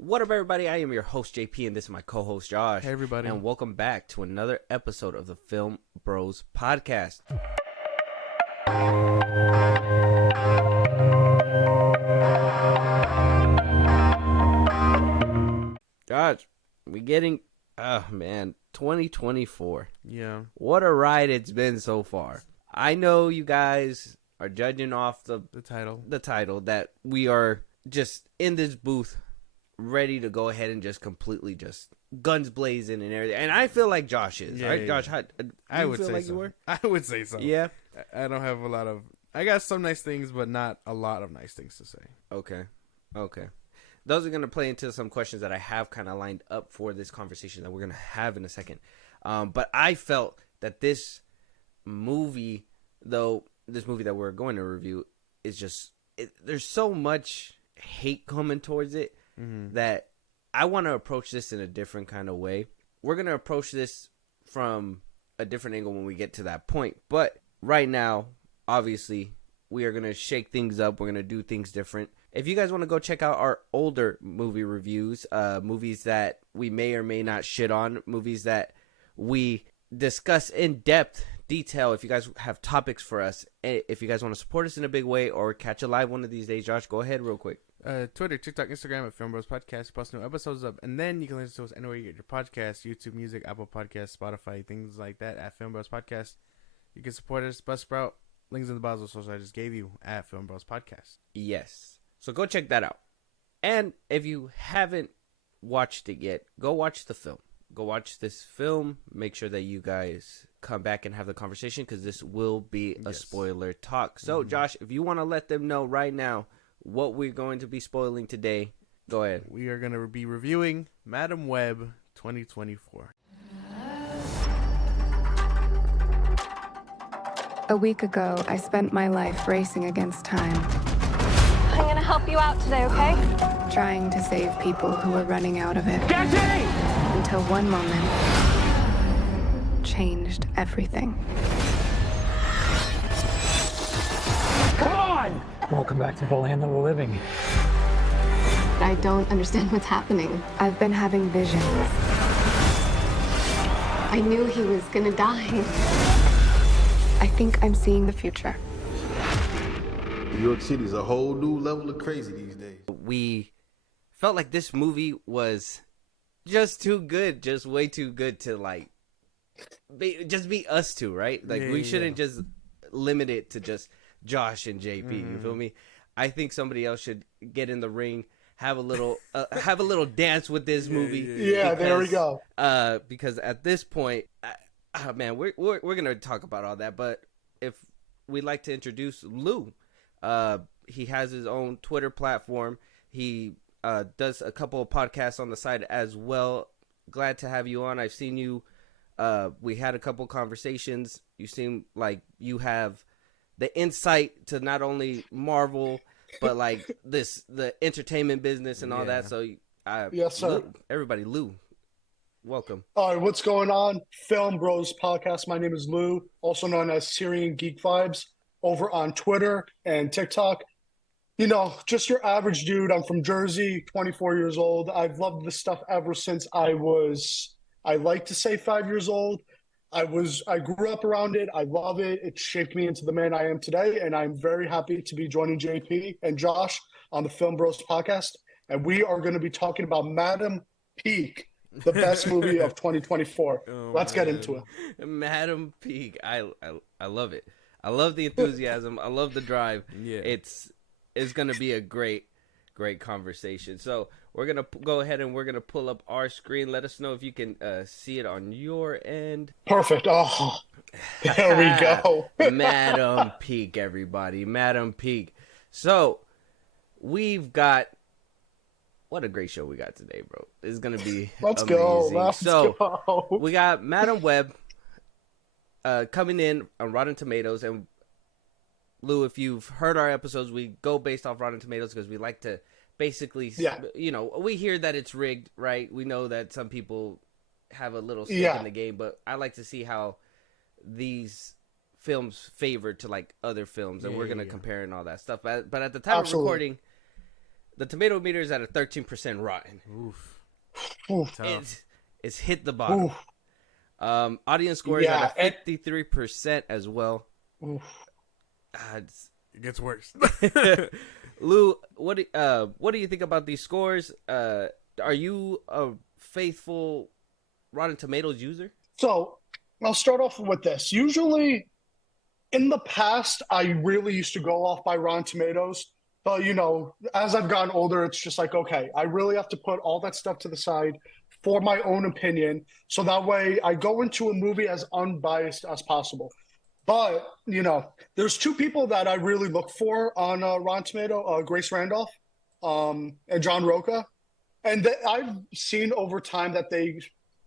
What up, everybody? I am your host, JP, and this is my co-host, Josh. Hey, everybody. And welcome back to another episode of the FilmBros podcast. Josh, we getting... Oh, man. 2024. Yeah. What a ride it's been so far. I know you guys are judging off the title that we are just in this booth ready to go ahead and just completely just guns blazing and everything. And I feel like Josh is. Right, Josh? How, I would feel say like so. you were? I would say so. Yeah? I don't have a lot of... I got some nice things, but not a lot of nice things to say. Okay. Those are going to play into some questions that I have kind of lined up for this conversation that we're going to have in a second. But I felt that this movie that we're going to review is just... there's so much hate coming towards it that I want to approach this in a different kind of way. We're going to approach this from a different angle when we get to that point. But right now, obviously, we are going to shake things up. We're going to do things different. If you guys want to go check out our older movie reviews, movies that we may or may not shit on, movies that we discuss in detail, if you guys have topics for us, if you guys want to support us in a big way or catch a live one of these days, Josh, go ahead real quick. Twitter, TikTok, Instagram at FilmBros Podcast. Post new episodes up, and then you can listen to us anywhere you get your podcasts: YouTube Music, Apple Podcasts, Spotify, things like that at FilmBros Podcast. You can support us, Buzzsprout. Links in the bottom of the social I just gave you at FilmBros Podcast. Yes, so go check that out. And if you haven't watched it yet, go watch the film. Go watch this film. Make sure that you guys come back and have the conversation because this will be a spoiler talk. So, Josh, if you want to let them know right now what we're going to be spoiling today, go ahead. We are going to be reviewing Madam Web 2024. A week ago, I spent my life racing against time, I'm gonna help you out today, okay? trying to save people who were running out of it. Jackie! Until one moment changed everything. Come on! Welcome back to the land of the living. I don't understand what's happening. I've been having visions. I knew he was gonna die. I think I'm seeing the future. New York City is a whole new level of crazy these days. We felt like this movie was just too good, just way too good to like be us two, right? Like we shouldn't just limit it to just Josh and JP. You feel me? I think somebody else should get in the ring, have a little dance with this movie. Yeah, there we go. Because at this point, man, we're gonna talk about all that. But if we'd like to introduce Lou, he has his own Twitter platform. He does a couple of podcasts on the side as well. Glad to have you on. I've seen you. We had a couple conversations. You seem like you have the insight to not only Marvel, but like the entertainment business and all that. So, yes, sir. Lou, welcome. All right, what's going on? FilmBros Podcast. My name is Lou, also known as Syrian Geek Vibes, over on Twitter and TikTok. You know, just your average dude. I'm from Jersey, 24 years old. I've loved this stuff ever since I like to say 5 years old. I grew up around it. I love it. It shaped me into the man I am today. And I'm very happy to be joining JP and Josh on the FilmBros Podcast. And we are going to be talking about Madam Peak, the best movie of 2024. Let's get into it. Madam Peak. I love it. I love the enthusiasm. I love the drive. Yeah. It's going to be a great conversation. So we're going to go ahead and we're going to pull up our screen. Let us know if you can see it on your end. Perfect. Oh, there we go. Madam Peak, everybody. Madam Peak. So we've got... What a great show we got today, bro. This is going to be Let's amazing. go. We got Madam Web coming in on Rotten Tomatoes. And Lou, if you've heard our episodes, we go based off Rotten Tomatoes because we like to basically, you know, we hear that it's rigged, right? We know that some people have a little stake in the game, but I like to see how these films favor to like other films, and we're going to compare and all that stuff. But at the time of recording, the tomato meter is at a 13% rotten. Oof. Oof. Tough. It's hit the bottom. Oof. Audience score is Yeah, at a 53% as well. Oof. It gets worse. Lou, what do you think about these scores? Are you a faithful Rotten Tomatoes user? So I'll start off with this. Usually, in the past, I really used to go off by Rotten Tomatoes. But, as I've gotten older, it's just like, okay, I really have to put all that stuff to the side for my own opinion. So that way I go into a movie as unbiased as possible. But, there's two people that I really look for on Rotten Tomato, Grace Randolph and John Roca. And I've seen over time that they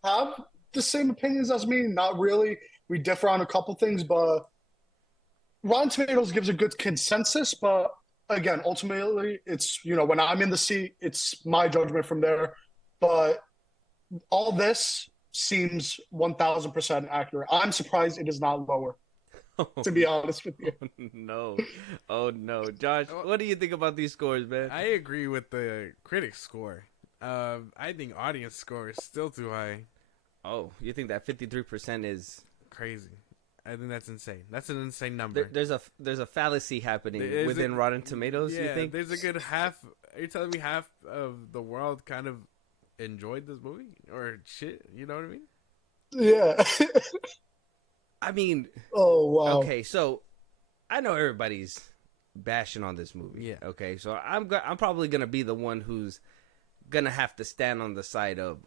have the same opinions as me. Not really. We differ on a couple things, but Rotten Tomatoes gives a good consensus. But again, ultimately, it's, when I'm in the seat, it's my judgment from there. But all this seems 1,000% accurate. I'm surprised it is not lower, to be honest with you. No. Oh, no. Josh, what do you think about these scores, man? I agree with the critic score. I think audience score is still too high. Oh, you think that 53% is Crazy. I think that's insane. That's an insane number. there's a fallacy happening Is within it- Rotten Tomatoes, Yeah, you think? there's a good half. Are you telling me half of the world kind of enjoyed this movie or shit? You know what I mean? Yeah. I mean, Oh, wow. okay, so I know everybody's bashing on this movie. Yeah. Okay, so I'm probably gonna be the one who's gonna have to stand on the side of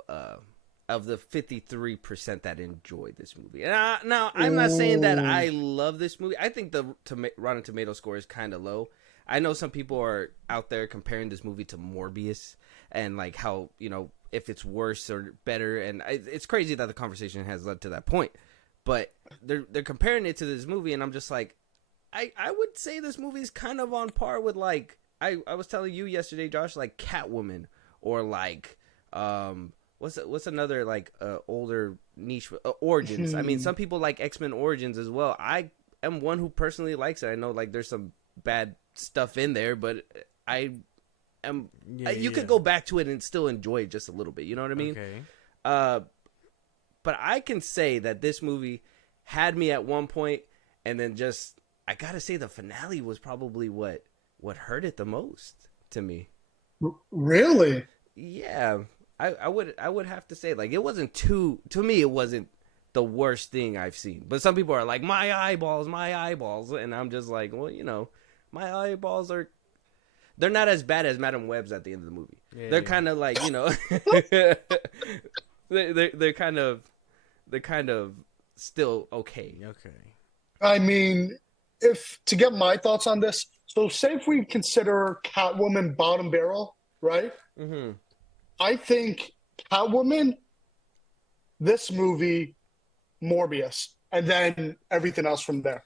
the 53% that enjoyed this movie. And now I'm not saying that I love this movie. I think the Rotten Tomato score is kind of low. I know some people are out there comparing this movie to Morbius and like how, if it's worse or better, and it's crazy that the conversation has led to that point. But they're comparing it to this movie, and I'm just like, I would say this movie is kind of on par with, like, I was telling you yesterday, Josh, like Catwoman or like what's another like older niche Origins. I mean, some people like X-Men Origins as well. I am one who personally likes it. I know like there's some bad stuff in there, but I am you could go back to it and still enjoy it just a little bit. You know what I mean? Okay. But I can say that this movie had me at one point, and then just I gotta say the finale was probably what hurt it the most to me. Really? Yeah, I would have to say, like, it wasn't to me it wasn't the worst thing I've seen. But some people are like, my eyeballs, and I'm just like, well, my eyeballs they're not as bad as Madam Web's at the end of the movie. Yeah, they're kind of like, they're kind of still okay. Okay. I mean, if to get my thoughts on this, so say if we consider Catwoman bottom barrel, right? Mm-hmm. I think Catwoman, this movie, Morbius, and then everything else from there.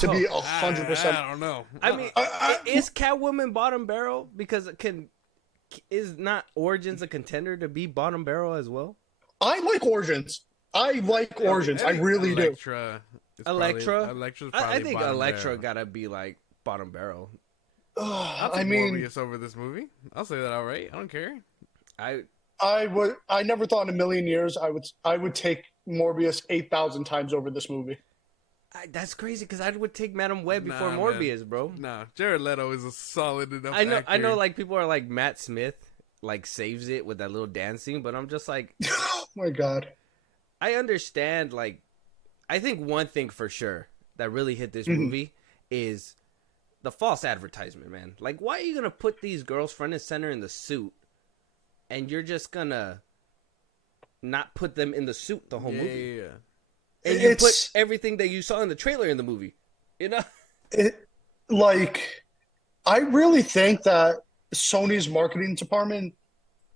To be 100%. I don't know. I mean, is Catwoman bottom barrel? Because is not Origins a contender to be bottom barrel as well? I like Origins. I really do. Elektra? Electra's I probably think bottom Elektra barrel. gotta be like bottom barrel. I'll take I mean, Morbius over this movie. I'll say that outright. I don't care. I never thought in a million years I would take Morbius 8,000 times over this movie. That's crazy because I would take Madam Web before Nah, Morbius, man. bro. Nah, Jared Leto is a solid enough I know. actor. Like people are like Matt Smith, like saves it with that little dancing, but I'm just like, Oh my God. I understand. Like, I think one thing for sure that really hit this movie is the false advertisement, man. Like, why are you gonna put these girls front and center in the suit, and you're just gonna not put them in the suit the whole movie? Yeah. And you put everything that you saw in the trailer in the movie, I really think that Sony's marketing department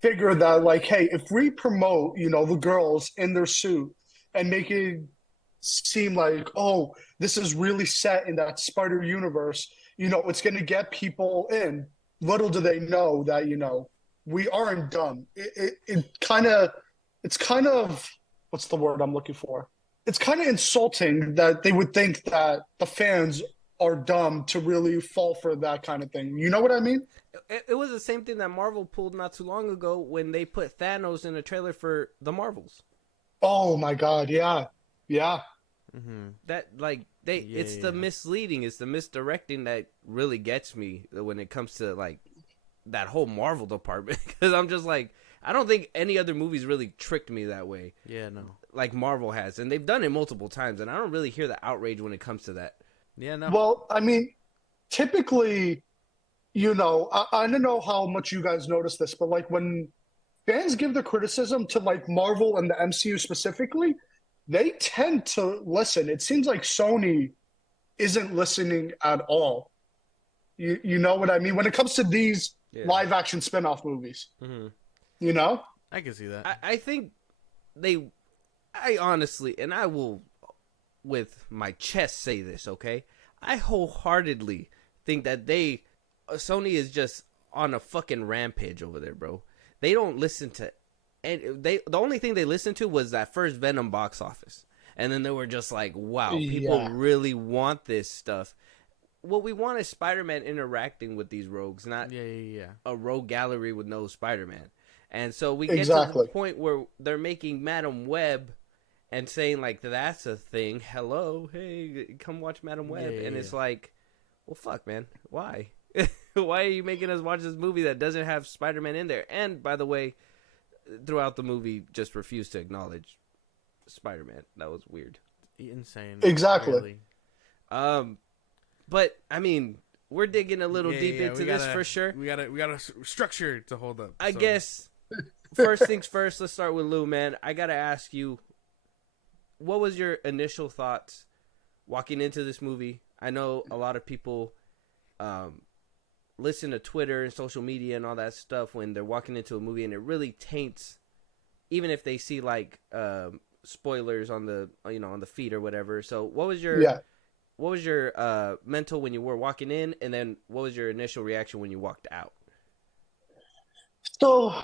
figured that, like, hey, if we promote, the girls in their suit and make it seem like, oh, this is really set in that Spider universe, it's going to get people in. Little do they know that, we aren't dumb. It's kind of, what's the word I'm looking for? It's kind of insulting that they would think that the fans are dumb to really fall for that kind of thing. You know what I mean? It was the same thing that Marvel pulled not too long ago when they put Thanos in a trailer for the Marvels. Oh my God, yeah, yeah. That like it's the misleading, it's the misdirecting that really gets me when it comes to like that whole Marvel department, because I'm just like, I don't think any other movies really tricked me that way. Yeah, no. Like Marvel has, and they've done it multiple times, and I don't really hear the outrage when it comes to that. Yeah, no. Well, I mean, typically, I don't know how much you guys notice this, but like when fans give the criticism to like Marvel and the MCU specifically, they tend to listen. It seems like Sony isn't listening at all. You know what I mean? When it comes to these live action spin-off movies, you know? I can see that. I think I honestly, and I will with my chest say this, okay? I wholeheartedly think that Sony is just on a fucking rampage over there, bro. They don't listen to, and the only thing they listened to was that first Venom box office, and then they were just like, "Wow, people really want this stuff." What we want is Spider-Man interacting with these rogues, not a rogue gallery with no Spider-Man. And so we get to the point where they're making Madam Web and saying like, "That's a thing. Hello, hey, come watch Madam Web," and it's like, well, fuck, man, why? Why are you making us watch this movie that doesn't have Spider-Man in there? And by the way, throughout the movie, just refused to acknowledge Spider-Man. That was weird. Insane. Exactly. Really. But I mean, we're digging a little deep into this for sure. We got a structure to hold up. I guess first things first. Let's start with Lou, man. I gotta ask you, what was your initial thoughts walking into this movie? I know a lot of people listen to Twitter and social media and all that stuff when they're walking into a movie, and it really taints, even if they see like spoilers on the on the feed or whatever. So what was your mental when you were walking in, and then what was your initial reaction when you walked out? So,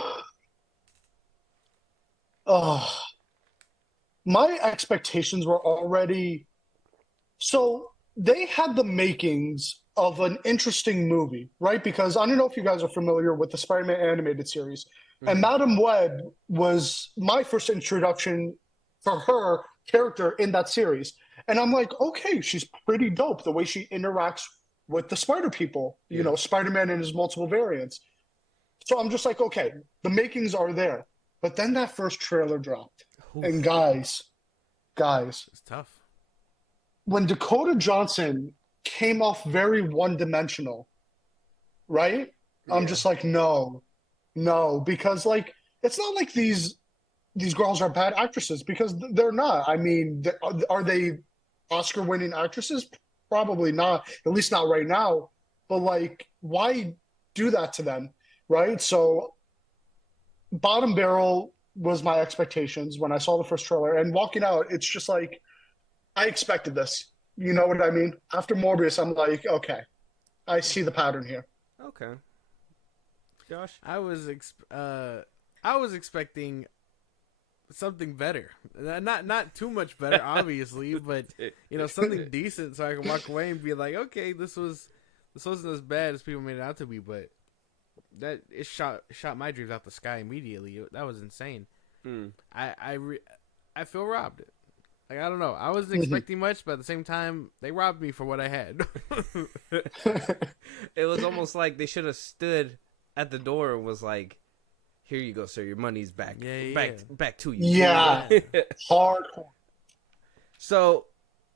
my expectations were already, so they had the makings of an interesting movie, right? Because I don't know if you guys are familiar with the Spider-Man animated series, and Madam Web was my first introduction for her character in that series. And I'm like, okay, she's pretty dope the way she interacts with the Spider people, Spider-Man and his multiple variants. So I'm just like, okay, the makings are there. But then that first trailer dropped. Oof. And guys, it's tough. When Dakota Johnson came off very one-dimensional, right? Yeah. I'm just like, no, because like, it's not like these girls are bad actresses, because they're not. I mean, are they Oscar-winning actresses? Probably not, at least not right now. But like, why do that to them, right? So bottom barrel was my expectations when I saw the first trailer. And walking out, it's just like, I expected this. You know what I mean? After Morbius, I'm like, okay, I see the pattern here. Okay. Josh? I was expecting something better, not too much better, obviously, but something decent, so I can walk away and be like, okay, this wasn't as bad as people made it out to be, but that it shot my dreams out the sky immediately. That was insane. I feel robbed. Like, I don't know. I wasn't expecting much, but at the same time, they robbed me for what I had. It was almost like they should have stood at the door and was like, "Here you go, sir. Your money's back. Back to you." Yeah. Hardcore. So,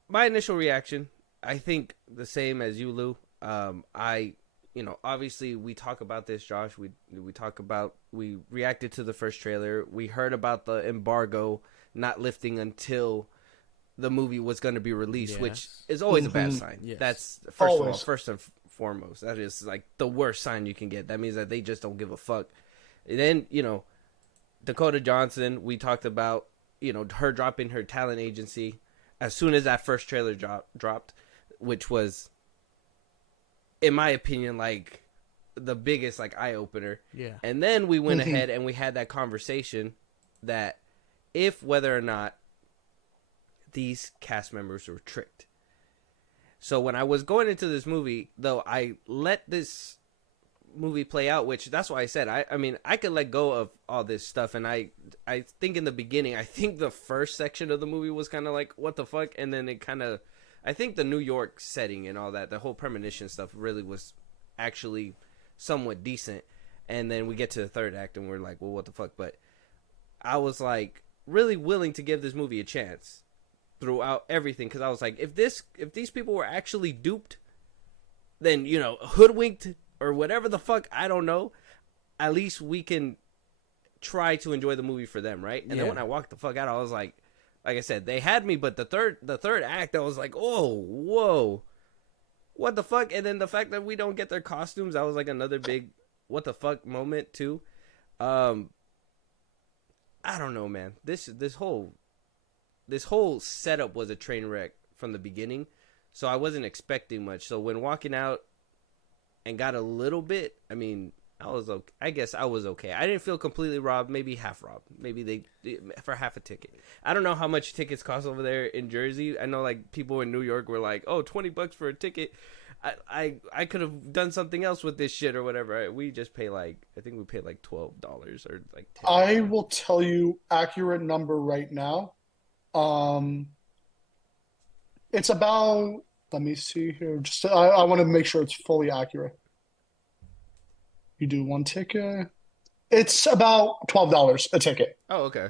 my initial reaction, I think the same as you, Lou. Obviously we talk about this, Josh. We reacted to the first trailer. We heard about the embargo not lifting until the movie was going to be released, which is always a bad sign. Yes. That's first and foremost. That is like the worst sign you can get. That means that they just don't give a fuck. And then, Dakota Johnson, we talked about, her dropping her talent agency as soon as that first trailer dropped, which was, in my opinion, like the biggest like eye opener. Yeah. And then we went ahead and we had that conversation that whether or not these cast members were tricked. So when I was going into this movie, though, I let this movie play out, which that's why I said I mean I could let go of all this stuff, and I think in the beginning, I think the first section of the movie was kind of like what the fuck, and then it kind of, I think the New York setting and all that, the whole premonition stuff really was actually somewhat decent, and then we get to the third act and we're like, well, what the fuck. But I was like really willing to give this movie a chance throughout everything, because I was like, if these people were actually duped, then, you know, hoodwinked or whatever the fuck, I don't know, at least we can try to enjoy the movie for them, right? And then when I walked the fuck out, I was like I said, they had me, but the third act, I was like, oh, whoa, what the fuck? And then the fact that we don't get their costumes, that was like another big what the fuck moment too. I don't know, man. This whole setup was a train wreck from the beginning, so I wasn't expecting much. So when walking out and got a little bit, I mean, I was okay. I guess I was okay. I didn't feel completely robbed, maybe half robbed. Maybe they for half a ticket. I don't know how much tickets cost over there in Jersey. I know like people in New York were like, "Oh, $20 for a ticket." I could have done something else with this shit or whatever. We just pay like, I think we paid like $12 or like $10. I will tell you accurate number right now. It's about, let me see here. Just I want to make sure it's fully accurate. You do one ticket. It's about $12 a ticket. Oh, okay.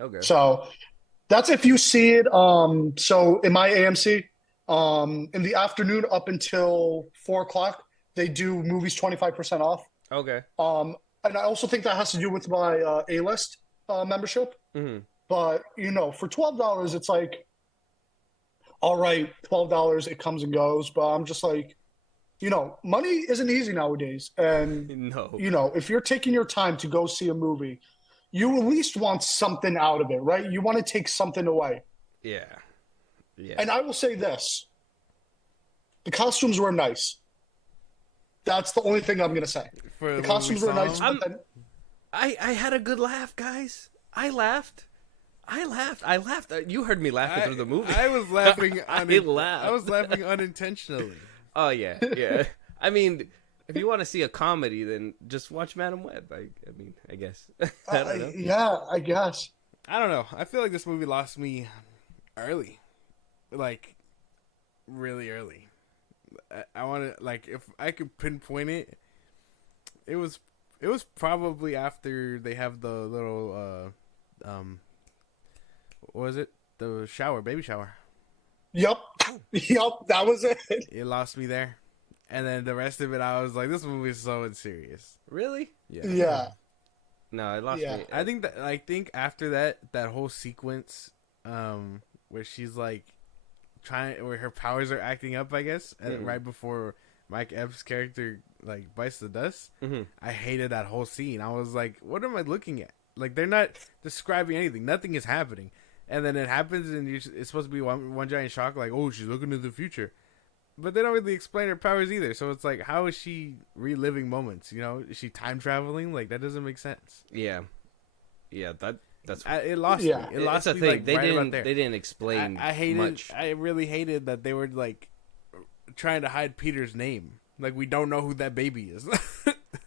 Okay. So that's if you see it. So in my AMC, in the afternoon up until 4 o'clock, they do movies 25% off. Okay. And I also think that has to do with my A-list membership. Mm-hmm. But you know, for $12, it's like, all right, $12, it comes and goes. But I'm just like, you know, money isn't easy nowadays. And, No. you know, if you're taking your time to go see a movie, you at least want something out of it, right? You want to take something away. Yeah. Yeah. And I will say this. The costumes were nice. That's the only thing I'm going to say. The costumes were nice. But then... I had a good laugh, guys. I laughed. You heard me laughing through the movie. I was laughing. I laughed. I was laughing unintentionally. Oh yeah, yeah. I mean, if you want to see a comedy, then just watch Madam Web. I guess. I don't know. Yeah, I guess. I don't know. I feel like this movie lost me early, like really early. I want to, like, if I could pinpoint it, it was probably after they have the little what was it? The shower, baby shower. Yep, that was it. It lost me there, and then the rest of it, I was like, this movie is so unserious. Really? Yeah. No, it lost me. I think after that whole sequence, where she's like where her powers are acting up, I guess, and right before Mike Epps' character like bites the dust, I hated that whole scene. I was like, what am I looking at? Like, they're not describing anything. Nothing is happening. And then it happens, and it's supposed to be one giant shock, like, oh, she's looking to the future. But they don't really explain her powers either. So it's like, how is she reliving moments? You know, is she time traveling? Like, that doesn't make sense. Yeah, that's it lost me. It lost me. me. Thing. Like, They right didn't explain. I hated. much. I really hated that they were like trying to hide Peter's name. Like, we don't know who that baby is.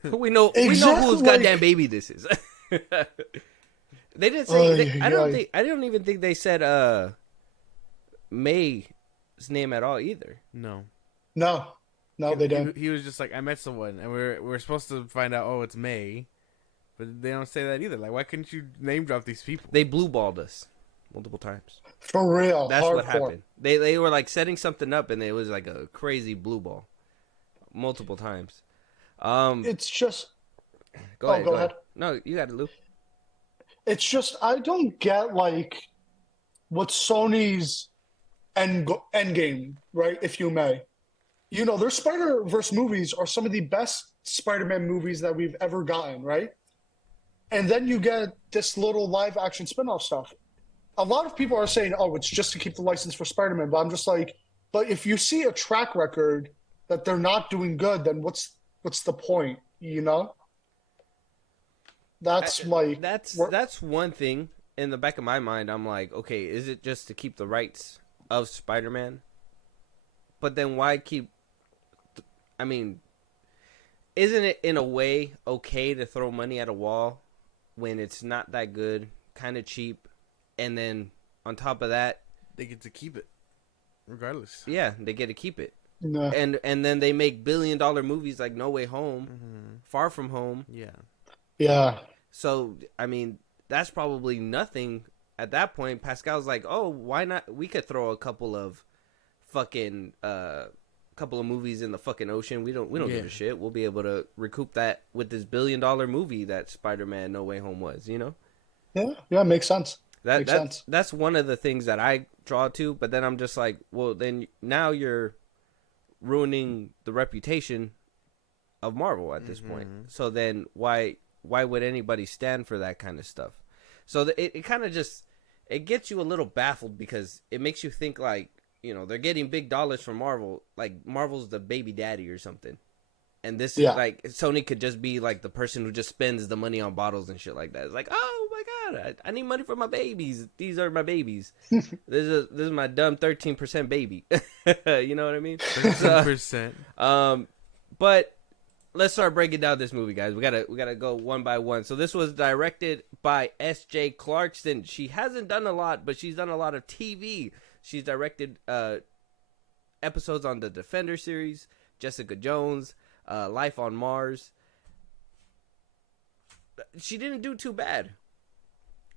We know whose goddamn baby this is. They didn't say. I don't even think they said May's name at all either. No, they didn't. He was just like, I met someone, and we're supposed to find out. Oh, it's May, but they don't say that either. Like, why couldn't you name drop these people? They blue balled us multiple times. For real, that's hardcore. What happened. They were like setting something up, and it was like a crazy blue ball, multiple times. It's just. Go ahead. No, you got it, Lou. It's just, I don't get, like, what Sony's end game, right, if you may. You know, their Spider-Verse movies are some of the best Spider-Man movies that we've ever gotten, right? And then you get this little live-action spin-off stuff. A lot of people are saying, oh, it's just to keep the license for Spider-Man, but I'm just like, but if you see a track record that they're not doing good, then what's the point, you know? That's one thing in the back of my mind. I'm like, okay, is it just to keep the rights of Spider-Man? but then why keep? I mean, isn't it in a way okay to throw money at a wall when it's not that good, kind of cheap, and then on top of that, they get to keep it, regardless. Yeah, they get to keep it. No. And then they make billion-dollar movies like No Way Home, Far From Home. Yeah. Yeah. So, I mean, that's probably nothing at that point. Pascal's like, oh, why not? We could throw a couple of fucking couple of movies in the fucking ocean. We don't give a shit. We'll be able to recoup that with this billion-dollar movie that Spider-Man No Way Home was, you know? Yeah, makes sense. Makes sense. That's one of the things that I draw to, but then I'm just like, well, then now you're ruining the reputation of Marvel at this point. So then why would anybody stand for that kind of stuff? So it kind of just, it gets you a little baffled because it makes you think like, you know, they're getting big dollars from Marvel, like Marvel's the baby daddy or something. And this is like, Sony could just be like the person who just spends the money on bottles and shit like that. It's like, oh my God, I need money for my babies. These are my babies. This is my dumb 13% baby. You know what I mean? 13%. But let's start breaking down this movie, guys. We gotta go one by one. So this was directed by S.J. Clarkson. She hasn't done a lot, but she's done a lot of TV. She's directed episodes on the Defender series, Jessica Jones, Life on Mars. She didn't do too bad.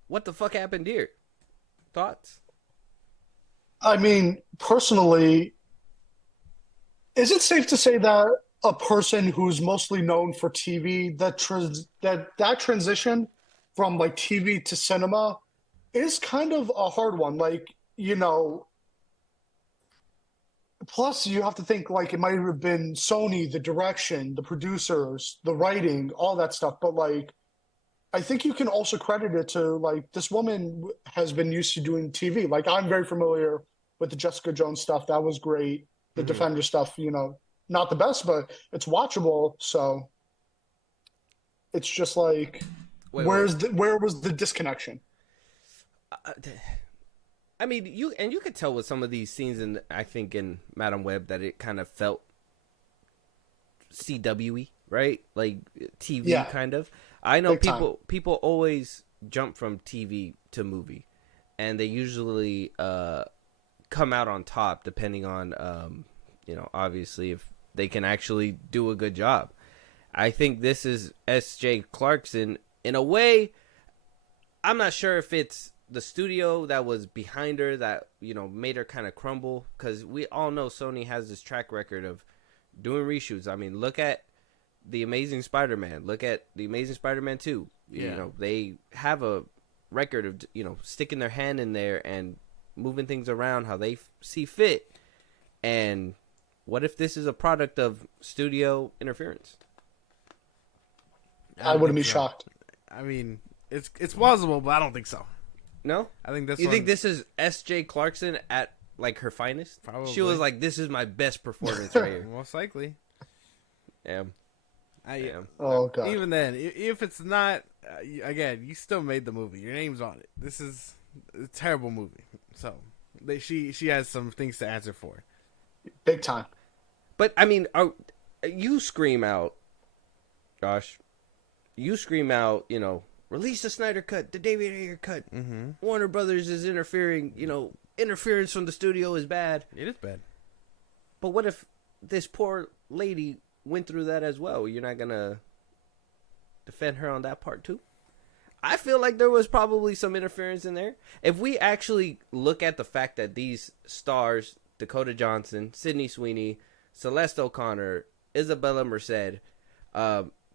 What the fuck happened here? Thoughts? I mean, personally, is it safe to say that a person who's mostly known for TV, that transition from like TV to cinema is kind of a hard one? Like, you know, plus you have to think like it might have been Sony, the direction, the producers, the writing, all that stuff. But like, I think you can also credit it to like this woman has been used to doing TV. Like I'm very familiar with the Jessica Jones stuff. That was great. The Defender stuff, you know, not the best, but it's watchable. So it's just like, where was the disconnection? I mean, you could tell with some of these scenes, I think in Madam Web that it kind of felt CW-y, right? Like TV kind of. I know people always jump from TV to movie, and they usually come out on top depending on, you know, obviously if they can actually do a good job. I think this is S.J. Clarkson in a way. I'm not sure if it's the studio that was behind her that, you know, made her kind of crumble, because we all know Sony has this track record of doing reshoots. I mean, look at The Amazing Spider-Man. Look at The Amazing Spider-Man 2. You know, they have a record of, you know, sticking their hand in there and moving things around how they see fit. And what if this is a product of studio interference? I wouldn't be shocked. I mean, it's plausible, but I don't think so. No? I think this. You think this is S.J. Clarkson at like her finest? Probably. She was like, "This is my best performance right here." Most likely. Damn. Oh god. Even then, if it's not, again, you still made the movie. Your name's on it. This is a terrible movie. So she has some things to answer for. Big time. But I mean, you scream out, Josh. You scream out, you know, release the Snyder Cut, the David Ayer cut. Warner Brothers is interfering. You know, interference from the studio is bad. It is bad. But what if this poor lady went through that as well? You're not gonna defend her on that part too? I feel like there was probably some interference in there. If we actually look at the fact that these stars, Dakota Johnson, Sydney Sweeney, Celeste O'Connor, Isabella Merced,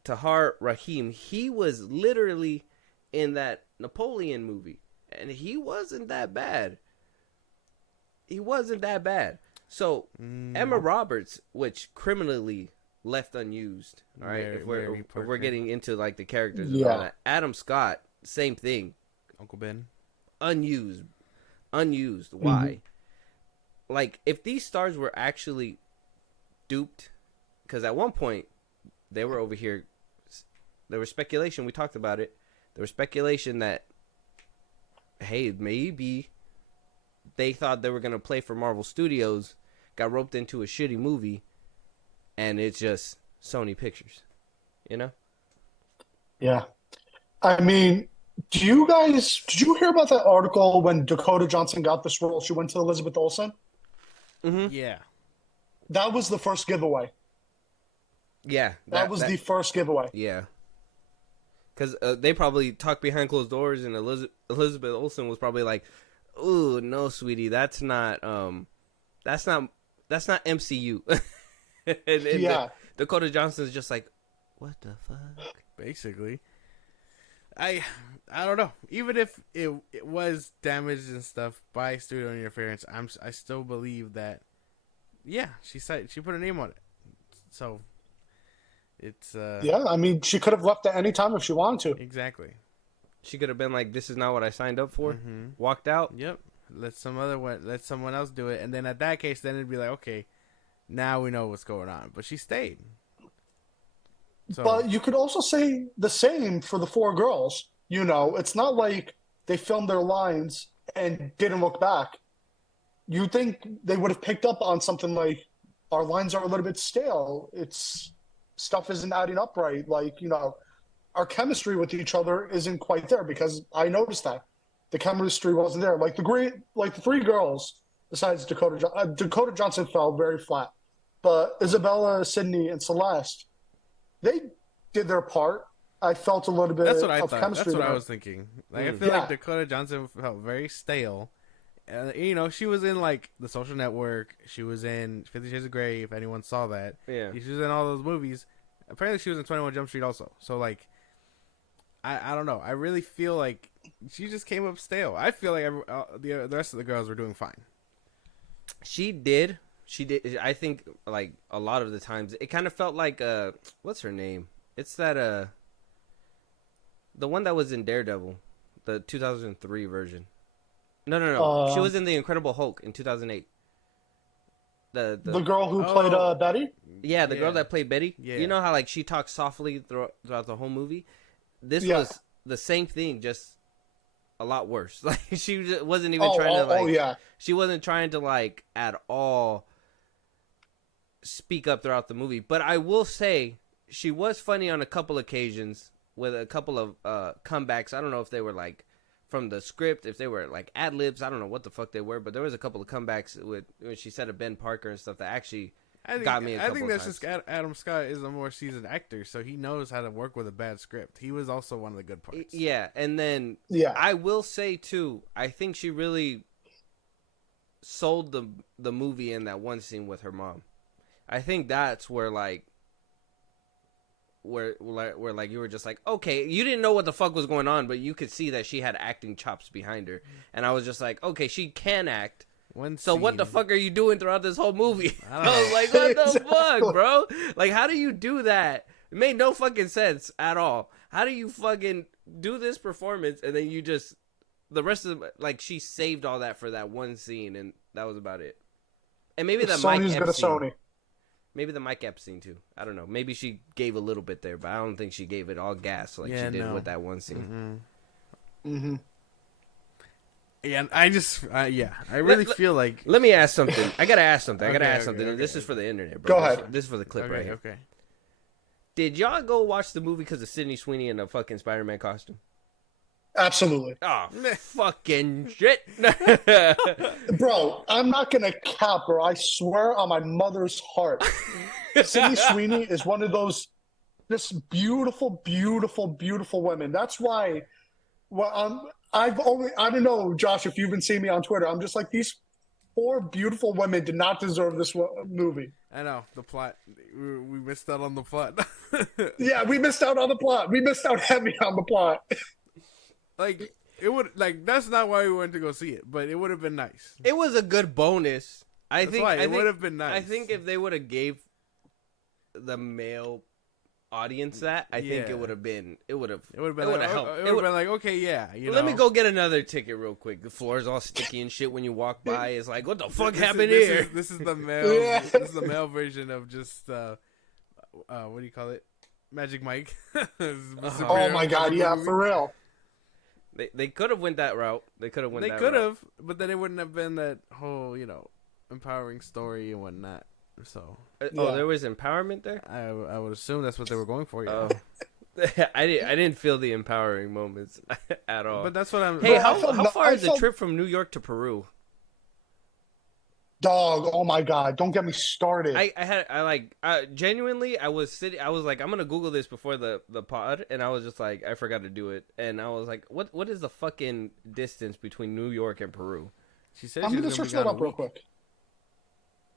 Tahar Rahim, he was literally in that Napoleon movie, and he wasn't that bad. He wasn't that bad. So Emma Roberts, which criminally left unused. All right, if we're getting into like the characters, and all that. Adam Scott, same thing. Uncle Ben, unused. Why? Like, if these stars were actually duped, because at one point they were over here. There was speculation. We talked about it. There was speculation that, hey, maybe they thought they were going to play for Marvel Studios got roped into a shitty movie, and it's just Sony Pictures, you know? Yeah. I mean, did you hear about that article when Dakota Johnson got this role? She went to Elizabeth Olsen. Yeah. That was the first giveaway. Yeah, That was the first giveaway. Yeah, because they probably talked behind closed doors, and Elizabeth Olsen was probably like, "Ooh, no, sweetie, that's not MCU." and Yeah. Dakota Johnson's just like, "What the fuck?" Basically. I don't know. Even if it was damaged and stuff by studio interference, I still believe that. Yeah, she put her name on it, so it's Yeah, I mean, she could have left at any time if she wanted to. exactly. She could have been like, "This is not what I signed up for." Mm-hmm. Walked out. Yep. Let someone else do it, and then at that case, then it'd be like, okay, now we know what's going on. But she stayed. So, But you could also say the same for the four girls. You know, it's not like they filmed their lines and didn't look back. You think they would have picked up on something like, our lines are a little bit stale. Stuff isn't adding up right. Like, you know, our chemistry with each other isn't quite there, because I noticed that the chemistry wasn't there. Like the three girls besides Dakota Johnson fell very flat, but Isabella, Sydney, and Celeste, they did their part. I felt a little bit that's what I of thought. chemistry That's what there. I was thinking. Like I feel Yeah. like Dakota Johnson felt very stale. You know, she was in like The Social Network. She was in 50 Shades of Grey. If anyone saw that, Yeah. she was in all those movies. Apparently, she was in 21 Jump Street also. So like, I don't know. I really feel like she just came up stale. I feel like the rest of the girls were doing fine. She did. I think like a lot of the times it kind of felt like what's her name? It's that the one that was in Daredevil, the 2003 version. No. She was in the Incredible Hulk in 2008. The girl who played Betty? yeah, the girl Yeah. that played Betty. Yeah. You know how like she talks softly throughout the whole movie? This Yeah. was the same thing, just a lot worse. Like she just wasn't even trying to like yeah. she wasn't trying to like at all speak up throughout the movie. But I will say she was funny on a couple occasions with a couple of comebacks. I don't know if they were like from the script, if they were like ad libs. I don't know what the fuck they were, but there was a couple of comebacks with when she said a Ben Parker and stuff that actually got me a couple I think of that's times. just Adam Scott is a more seasoned actor, so he knows how to work with a bad script. He was also one of the good parts. Yeah, and then Yeah. I will say too, I think she really sold the movie in that one scene with her mom. I think that's where like where like you were just like, okay, you didn't know what the fuck was going on, but you could see that she had acting chops behind her, and I was just like, okay, she can act. So what the fuck are you doing throughout this whole movie? I don't I was know. like, what the Exactly. fuck, bro? Like, how do you do that? It made no fucking sense at all. How do you fucking do this performance and then you just the rest of like she saved all that for that one scene and that was about it. And maybe the Mike Sony's good at Epstein. Sony. Maybe the Mike Epstein too. I don't know. Maybe she gave a little bit there, but I don't think she gave it all gas like Yeah, she did no. with that one scene. Mm-hmm. Yeah, I just I really feel like Let me ask something. I gotta ask something. Okay, And this is for the internet, bro. Go ahead. This is for the clip right here. okay. Did y'all go watch the movie because of Sydney Sweeney in a fucking Spider-Man costume? Absolutely. Oh, fucking shit. Bro, I'm not going to cap her. I swear on my mother's heart. Sydney Sweeney is one of those just beautiful, beautiful, beautiful women. That's why I don't know, Josh, if you've been seeing me on Twitter, I'm just like, these four beautiful women did not deserve this movie. I know the plot. We missed out on the plot. Yeah, we missed out on the plot. We missed out heavy on the plot. Like it would like that's not why we went to go see it, but it would have been nice. It was a good bonus. I think it would have been nice. I think if they would have gave the male audience that, I think Yeah. it would have been helped. It would have been like okay, yeah. Let me go get another ticket real quick. The floor is all sticky and shit when you walk by. It's like, what the fuck happened here? This is the male. Yeah. This is the male version of just what do you call it? Magic Mike. Oh my God, yeah, for real. They could have went that route. They could have went. They that could route. have, but then it wouldn't have been that whole, empowering story and whatnot. So Oh, there was empowerment there. I would assume that's what they were going for. Yeah. Oh, I didn't feel the empowering moments at all. But that's what I'm. Hey, Bro, how far is the felt- trip from New York to Peru? Dog, oh my God, don't get me started. Genuinely, I was like, I'm gonna Google this before the pod, and I was just like, I forgot to do it, and I was like, what is the fucking distance between New York and Peru? She said I'm she gonna was search be gone that a up real week. quick.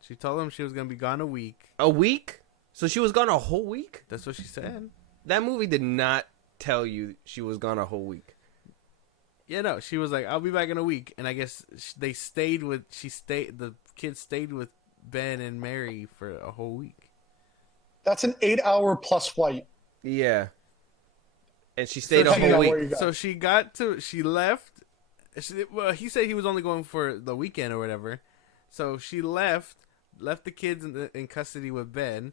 She told him she was gonna be gone a week. A week? So she was gone a whole week? That's what she said. That movie did not tell you she was gone a whole week. Yeah, no, she was like, I'll be back in a week, and I guess the kids stayed with Ben and Mary for a whole week. That's an 8-hour plus flight. Yeah. And she stayed a Depending whole on where week. you go. So she left. Well, he said he was only going for the weekend or whatever. So she left the kids in custody with Ben.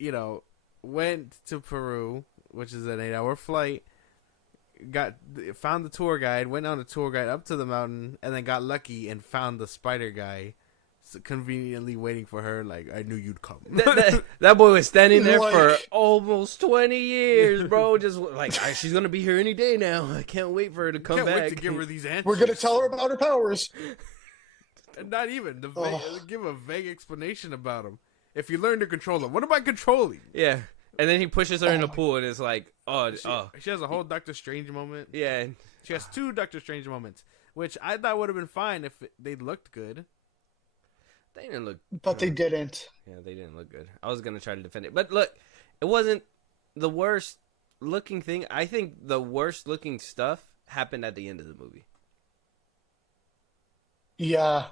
You know, went to Peru, which is an 8-hour flight. Found the tour guide, went on the tour guide up to the mountain, and then got lucky and found the spider guy, conveniently waiting for her. Like, I knew you'd come. That boy was standing there Like- for almost 20 years, bro. Just like, she's gonna be here any day now. I can't wait for her to come Can't back. wait to give her these answers. We're gonna tell her about her powers. And not even Oh. give a vague explanation about them. If you learn to control them, what am I controlling? Yeah. And then he pushes her in the pool, and it's like, She has a whole Doctor Strange moment. yeah. She has 2 Doctor Strange moments, which I thought would have been fine if they looked good. They didn't look. But they didn't. Yeah, they didn't look good. I was gonna try to defend it, but look, it wasn't the worst looking thing. I think the worst looking stuff happened at the end of the movie. Yeah.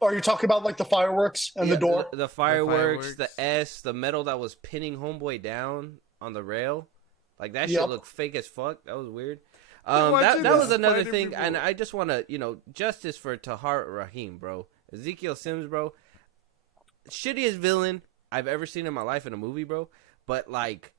Are you talking about like the fireworks and Yeah, the door? the fireworks, the fireworks. S, the metal that was pinning Homeboy down on the rail, like that Yep. shit looked fake as fuck. That was weird. watching That was this another fighting thing, people. and I just want to, justice for Tahar Rahim, bro. Ezekiel Sims, bro. Shittiest villain I've ever seen in my life in a movie, bro. But like,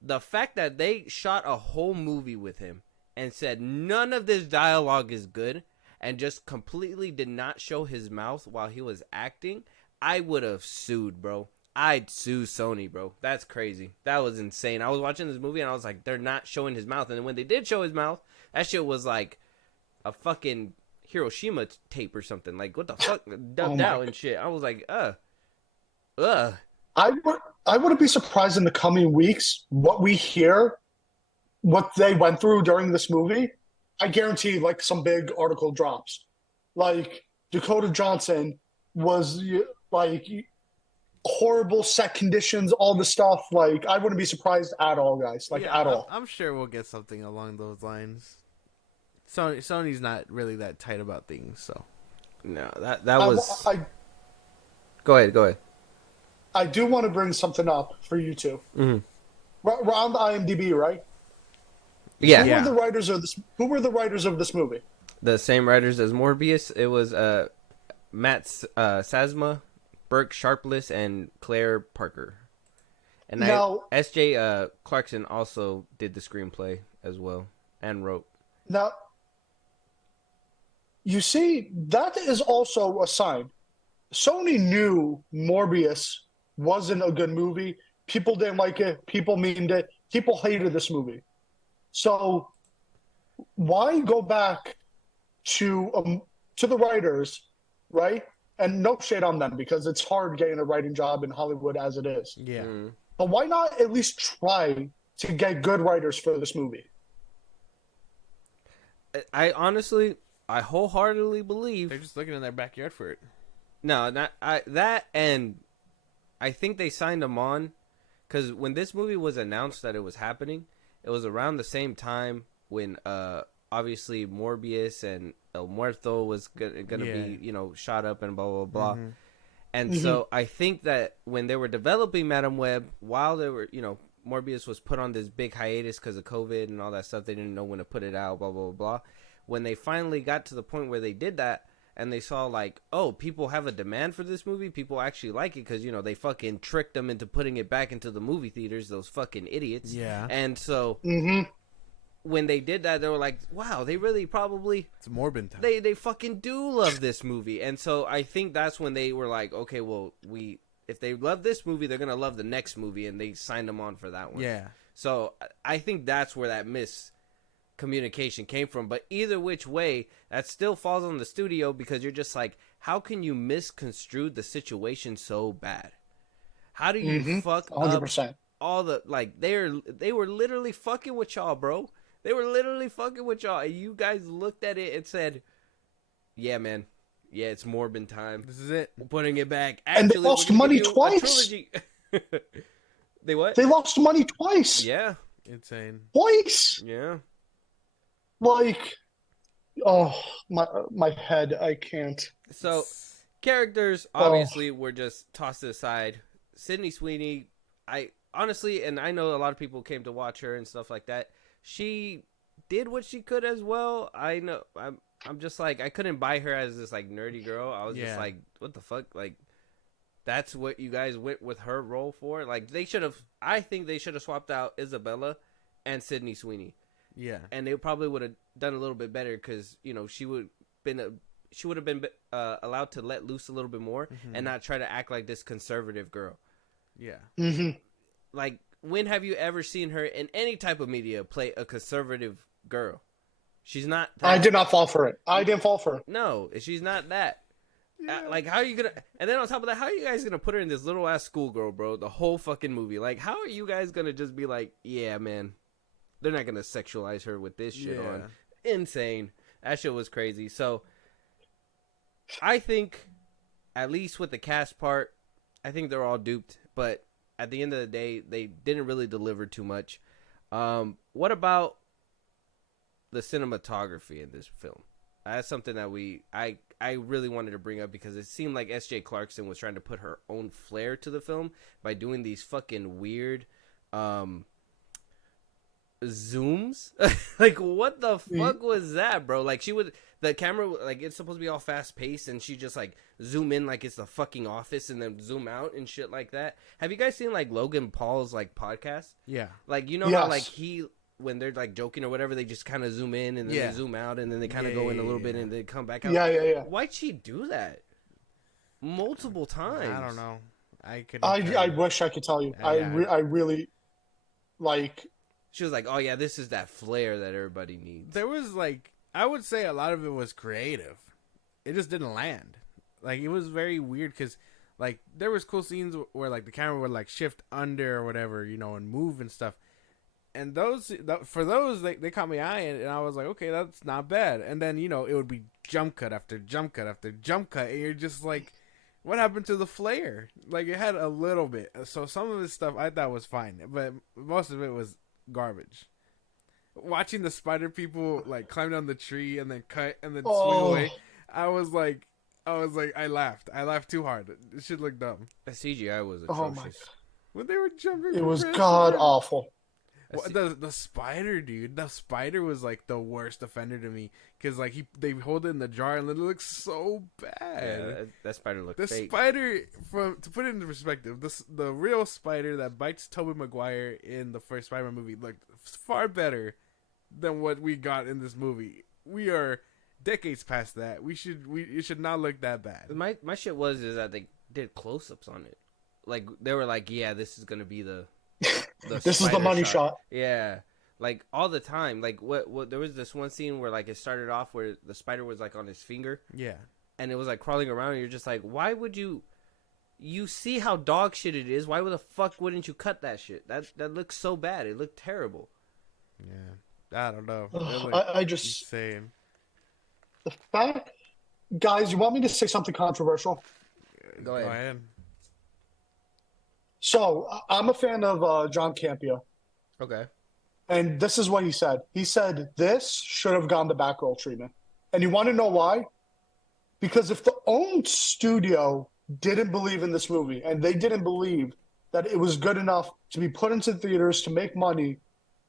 the fact that they shot a whole movie with him and said none of this dialogue is good, and just completely did not show his mouth while he was acting, I would have sued, bro. I'd sue Sony, bro. That's crazy. That was insane. I was watching this movie and I was like, they're not showing his mouth. And then when they did show his mouth, that shit was like a fucking Hiroshima tape or something. Like, what the fuck? Dubbed out and shit. I was like, I wouldn't be surprised in the coming weeks what we hear, what they went through during this movie. I guarantee like some big article drops. Like Dakota Johnson was like horrible set conditions, all the stuff. Like I wouldn't be surprised at all, guys. Like Yeah, at all. I'm sure we'll get something along those lines. Sony's not really that tight about things, so. no, that was. I Go ahead. I do want to bring something up for you two. Mm-hmm. We're on the IMDb, right? Yeah. Who were the writers of this? Who were the writers of this movie? The same writers as Morbius. It was Matt Sazma, Burke Sharpless, and Claire Parker. And Now- S.J. Clarkson also did the screenplay as well and wrote. Now, you see, that is also a sign. Sony knew Morbius wasn't a good movie. People didn't like it. People memed it. People hated this movie. So why go back to the writers, right? And no shade on them because it's hard getting a writing job in Hollywood as it is. Yeah. But why not at least try to get good writers for this movie? I wholeheartedly believe. They're just looking in their backyard for it. No, that, and I think they signed him on because when this movie was announced that it was happening, it was around the same time when obviously Morbius and El Muerto was gonna be shot up and blah blah blah. Mm-hmm. And so I think that when they were developing Madam Web, while they were Morbius was put on this big hiatus because of COVID and all that stuff, they didn't know when to put it out, blah blah blah. When they finally got to the point where they did that, and they saw like, oh, people have a demand for this movie. People actually like it because, they fucking tricked them into putting it back into the movie theaters, those fucking idiots. Yeah. And so when they did that, they were like, wow, they really probably It's Morbin time. they fucking do love this movie. And so I think that's when they were like, okay, well, if they love this movie, they're gonna love the next movie, and they signed them on for that one. Yeah. So I think that's where that miscommunication came from. But either which way, that still falls on the studio, because you're just like, how can you misconstrue the situation so bad? How do you fuck 100%. up all the, like, they were literally fucking with y'all, bro. They were literally fucking with y'all, and you guys looked at it and said, yeah, man. Yeah, it's Morbin time. This is it. We're putting it back. And they lost money twice. They what? They lost money twice. Yeah. Insane. Twice. Yeah. Like, oh, my head. I can't. So, characters obviously were just tossed aside. Sydney Sweeney, I honestly, and I know a lot of people came to watch her and stuff like that. She did what she could as well. I know. I'm just like, I couldn't buy her as this like nerdy girl. I was just like, what the fuck? Like, that's what you guys went with her role for? Like, I think they should have swapped out Isabella and Sydney Sweeney. Yeah. And they probably would have done a little bit better, because, you know, she would have been allowed to let loose a little bit more and not try to act like this conservative girl. Yeah. Like, when have you ever seen her in any type of media play a conservative girl? She's not that. I did not fall for it. I didn't fall for it. No, she's not that. Like, how are you gonna? And then on top of that, how are you guys gonna put her in this little ass schoolgirl, bro? The whole fucking movie. Like, how are you guys gonna just be like, yeah, man, they're not gonna sexualize her with this shit on? Insane. That shit was crazy. So, I think, at least with the cast part, I think they're all duped. But at the end of the day, they didn't really deliver too much. What about the cinematography in this film? That's something that I really wanted to bring up, because it seemed like S.J. Clarkson was trying to put her own flair to the film by doing these fucking weird zooms. Like, what the fuck was that, bro? Like, the camera, like, it's supposed to be all fast paced, and she just like zoom in like it's the fucking Office, and then zoom out and shit like that. Have you guys seen like Logan Paul's like podcast? Yeah. Like, you know how like when they're like joking or whatever, they just kind of zoom in and then they zoom out, and then they kind of go in a little bit and they come back out. Yeah. Why'd she do that multiple times? I don't know. I wish I could tell you. I really, like. She was like, oh yeah, this is that flair that everybody needs. There was like, I would say a lot of it was creative. It just didn't land. Like, it was very weird, because like there was cool scenes where like the camera would like shift under or whatever, you know, and move and stuff. And for those, they caught my eye, and I was like, okay, that's not bad. And then, you know, it would be jump cut after jump cut after jump cut, and you're just like, what happened to the flair? Like, it had a little bit. So some of this stuff I thought was fine, but most of it was garbage. Watching the spider people like climb down the tree and then cut and then swing away, I was like, I laughed. I laughed too hard. It should look dumb. The CGI was atrocious. Oh my God. When they were jumping, It was god awful. The spider, dude. The spider was like the worst offender to me, because like they hold it in the jar and it looks so bad. Yeah, that spider looked the fake. Spider, to put it into perspective, the real spider that bites Tobey Maguire in the first Spider-Man movie looked far better than what we got in this movie. We are decades past that. It should not look that bad. My shit is that they did close-ups on it. Like, they were like, yeah, this is gonna be the this is the money shot. Yeah, like all the time. Like, what there was this one scene where like it started off where the spider was like on his finger. Yeah. And it was like crawling around, and you're just like, why would you see how dog shit it is? Why the fuck wouldn't you cut that shit? That looks so bad. It looked terrible. Yeah. I don't know. I just insane. The fact, guys, you want me to say something controversial? Go ahead. So I'm a fan of John Campea. Okay. And this is what he said. He said this should have gone the back roll treatment. And you want to know why? Because if the own studio didn't believe in this movie, and they didn't believe that it was good enough to be put into theaters to make money,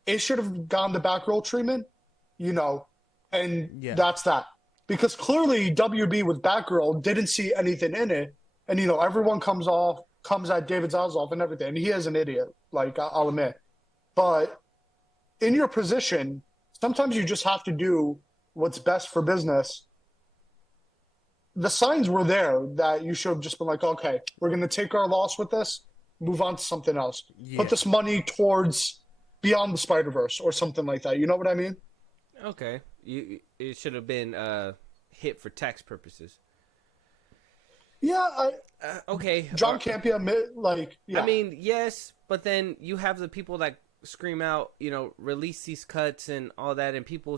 it should have gone the back roll treatment, you know, and that's that. Because clearly WB with Batgirl didn't see anything in it. And, you know, everyone comes at David Zaslav and everything. And he is an idiot, like, I'll admit. But in your position, sometimes you just have to do what's best for business. The signs were there that you should have just been like, okay, we're going to take our loss with this, move on to something else. Yeah. Put this money towards Beyond the Spider-Verse or something like that. You know what I mean? Okay, it should have been hit for tax purposes. Yeah. Okay, John Campea, yeah. I mean, yes, but then you have the people that scream out, release these cuts and all that, and people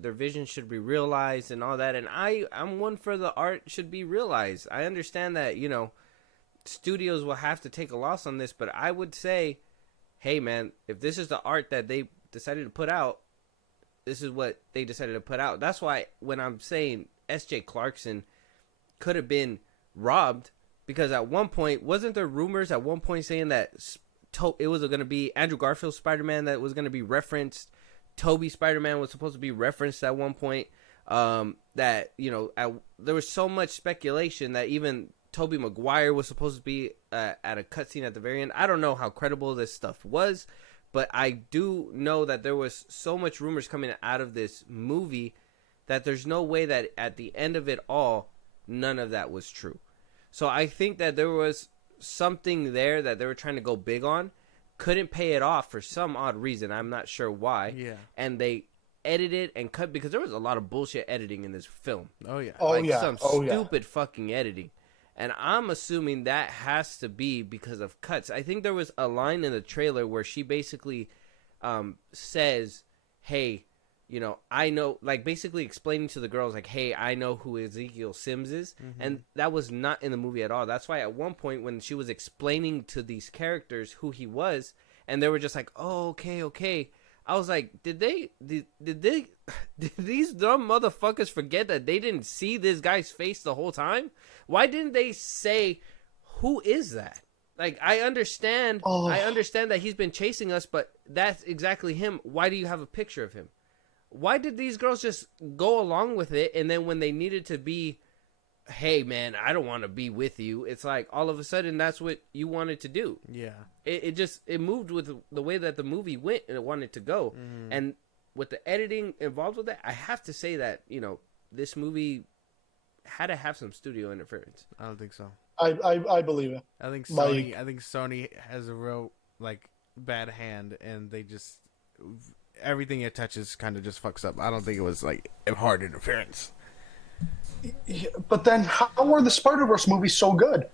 their vision should be realized and all that. And I'm one for the art should be realized. I understand that, studios will have to take a loss on this, but I would say, hey man, if this is the art that they decided to put out, this is what they decided to put out. That's why when I'm saying S.J. Clarkson could have been robbed, because at one point, wasn't there rumors at one point saying that it was going to be Andrew Garfield's Spider-Man that was going to be referenced? Tobey Spider-Man was supposed to be referenced at one point. There was so much speculation that even Tobey Maguire was supposed to be at a cutscene at the very end. I don't know how credible this stuff was, but I do know that there was so much rumors coming out of this movie that there's no way that at the end of it all, none of that was true. So I think that there was something there that they were trying to go big on, couldn't pay it off for some odd reason. I'm not sure why. Yeah. And they edited and cut, because there was a lot of bullshit editing in this film. Oh yeah. Some stupid fucking editing. And I'm assuming that has to be because of cuts. I think there was a line in the trailer where she basically says, hey, I know, like basically explaining to the girls, like, hey, I know who Ezekiel Sims is. Mm-hmm. And that was not in the movie at all. That's why at one point when she was explaining to these characters who he was, and they were just like, oh, okay. I was like, did these dumb motherfuckers forget that they didn't see this guy's face the whole time? Why didn't they say, who is that? Like, I understand that he's been chasing us, but that's exactly him. Why do you have a picture of him? Why did these girls just go along with it? And then when they needed to be, hey man, I don't want to be with you, it's like all of a sudden that's what you wanted to do. Yeah. It moved with the way that the movie went and it wanted to go. Mm. And with the editing involved with that, I have to say that, this movie had to have some studio interference. I don't think so. I believe it. I think Sony has a real bad hand, and they just everything it touches kind of just fucks up. I don't think it was hard interference. Yeah, but then how are the Spider-Verse movies so good?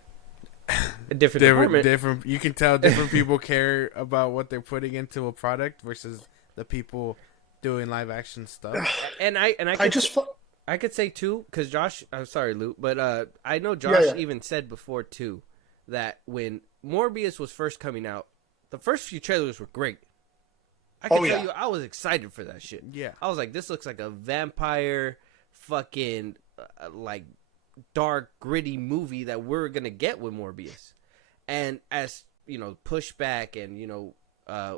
Different. You can tell different people care about what they're putting into a product versus the people doing live action stuff. And I could say too, because Josh, I'm sorry, Luke, but I know Josh even said before too that when Morbius was first coming out, the first few trailers were great. I can tell you, I was excited for that shit. Yeah, I was like, this looks like a vampire, fucking dark, gritty movie that we're gonna get with Morbius. And as pushback and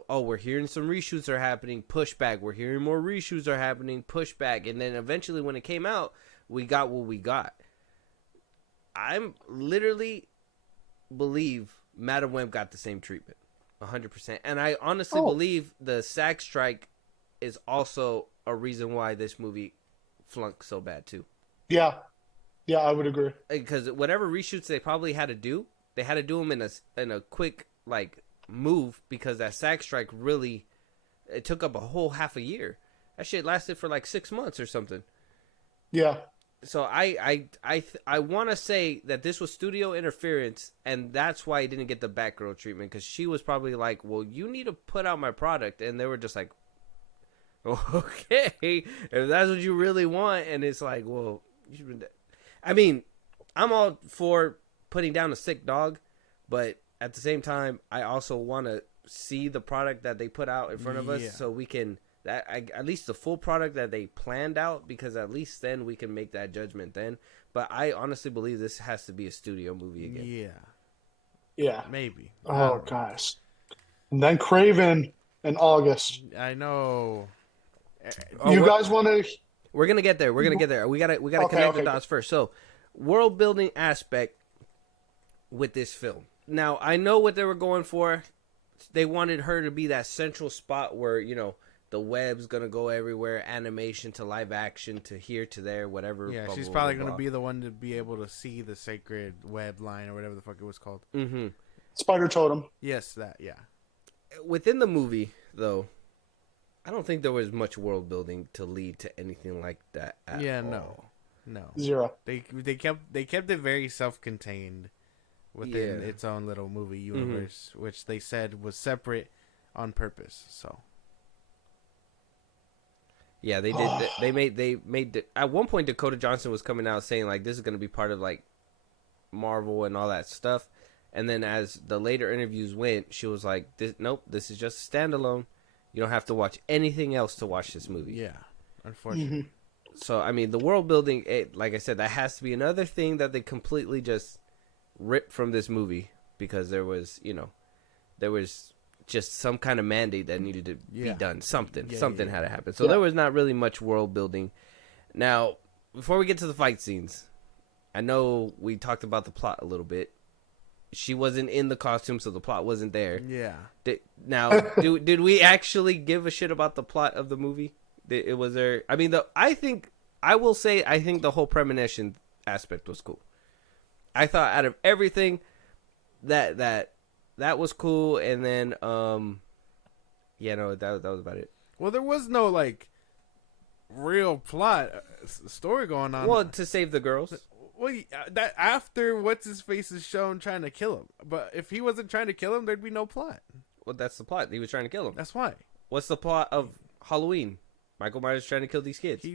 we're hearing some reshoots are happening, pushback, we're hearing more reshoots are happening, pushback, and then eventually when it came out, we got what we got. I'm literally believe Madam Web got the same treatment, 100%, and I honestly believe the SAG strike is also a reason why this movie flunked so bad too. Yeah, I would agree. Because whatever reshoots they probably had to do, they had to do them in a quick move, because that SAG strike really, it took up a whole half a year. That shit lasted for 6 months or something. Yeah. So I want to say that this was studio interference, and that's why he didn't get the Batgirl treatment, because she was probably like, well, you need to put out my product, and they were just like, okay, if that's what you really want. And it's like, well, I mean, I'm all for putting down a sick dog, but at the same time, I also want to see the product that they put out in front of us, so we can at least the full product that they planned out, because at least then we can make that judgment then. But I honestly believe this has to be a studio movie again. Yeah, maybe. Oh gosh, and then Craven in August. I know. You guys want to? We're gonna get there. We gotta connect the dots first. So, world building aspect with this film. Now, I know what they were going for. They wanted her to be that central spot where, the web's gonna go everywhere, animation to live action to here to there, whatever. Yeah, blah, she's blah, probably blah, gonna blah. be the one to be able to see the sacred web line or whatever the fuck it was called. Mm-hmm. Spider Totem. Yes, that. Yeah. Within the movie, though, I don't think there was much world building to lead to anything like that. At all. No. Zero. They kept it very self-contained within its own little movie universe, which they said was separate on purpose. So. Yeah, they did. They made. At one point, Dakota Johnson was coming out saying like this is going to be part of like Marvel and all that stuff, and then as the later interviews went, she was like, "Nope, this is just a standalone. You don't have to watch anything else to watch this movie." Yeah, unfortunately. So I mean, the world building, like I said, that has to be another thing that they completely just ripped from this movie because there was just some kind of mandate that needed to be done. Something had to happen. So there was not really much world building. Now, before we get to the fight scenes, I know we talked about the plot a little bit. She wasn't in the costume, so the plot wasn't there. Yeah. Did we actually give a shit about the plot of the movie? It was there. I mean, I think the whole premonition aspect was cool. I thought out of everything that was cool, and then that was about it. Well, there was no like real plot story going on. Well, to save the girls. Well, that after what's his face is shown trying to kill him, but if he wasn't trying to kill him, there'd be no plot. Well, that's the plot. He was trying to kill him. That's why. What's the plot of Halloween? Michael Myers trying to kill these kids.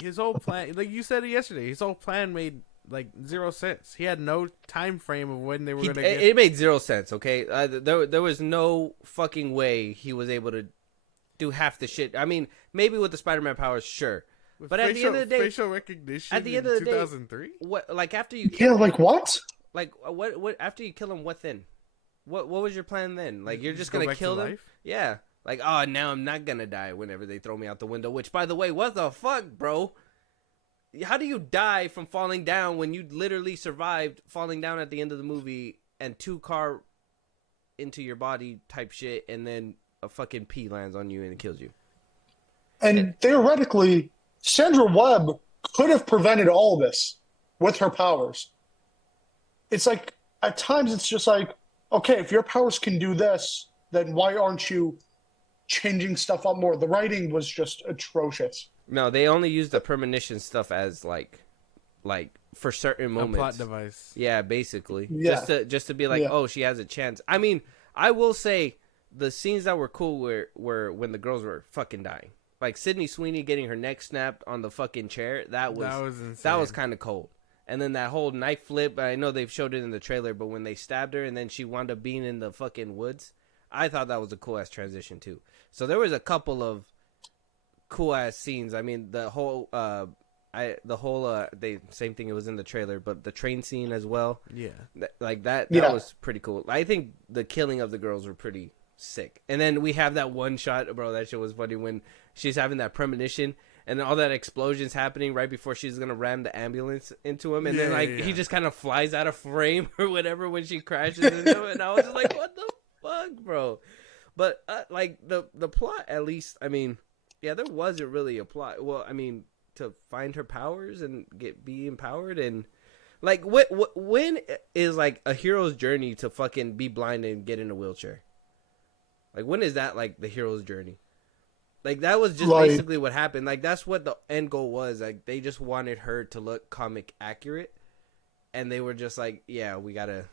His whole plan, like you said it yesterday, his whole plan made like zero sense. He had no time frame of when they were going to get... It made zero sense, okay? There was no fucking way he was able to do half the shit. I mean, maybe with the Spider-Man powers, sure. But at the end of the day... Facial recognition at the end of the 2003? day... What, like, after you kill Yeah, like what? Like, what? After you kill him, what then? What was your plan then? Like, you're just going to kill them? Life? Yeah. Like, oh, now I'm not going to die whenever they throw me out the window. Which, by the way, what the fuck, bro? How do you die from falling down when you literally survived falling down at the end of the movie and 2 car into your body type shit, and then a fucking pea lands on you and it kills you? And theoretically, Sandra Webb could have prevented all of this with her powers. It's like, at times it's just like, okay, if your powers can do this, then why aren't you changing stuff up more? The writing was just atrocious. No, they only used the premonition stuff as like for certain moments. A plot device. Yeah, basically. Yeah. Just to be like, oh, she has a chance. I mean, I will say the scenes that were cool were when the girls were fucking dying. Like Sydney Sweeney getting her neck snapped on the fucking chair. That was insane. That was kind of cold. And then that whole knife flip, I know they've showed it in the trailer, but when they stabbed her and then she wound up being in the fucking woods, I thought that was a cool ass transition too. So there was a couple of cool ass scenes. I mean, the whole same thing. It was in the trailer, but the train scene as well. Yeah, that was pretty cool. I think the killing of the girls were pretty sick. And then we have that one shot, bro. That shit was funny when she's having that premonition. And then all that explosions happening right before she's gonna ram the ambulance into him, and then he just kind of flies out of frame or whatever when she crashes into him, and I was just like, "What the fuck, bro?" But like the plot, at least, I mean, yeah, there wasn't really a plot. Well, I mean, to find her powers and be empowered, and like when is like a hero's journey to fucking be blind and get in a wheelchair? Like when is that like the hero's journey? Like, that was just basically what happened. Like, that's what the end goal was. Like, they just wanted her to look comic accurate. And they were just like, yeah, we gotta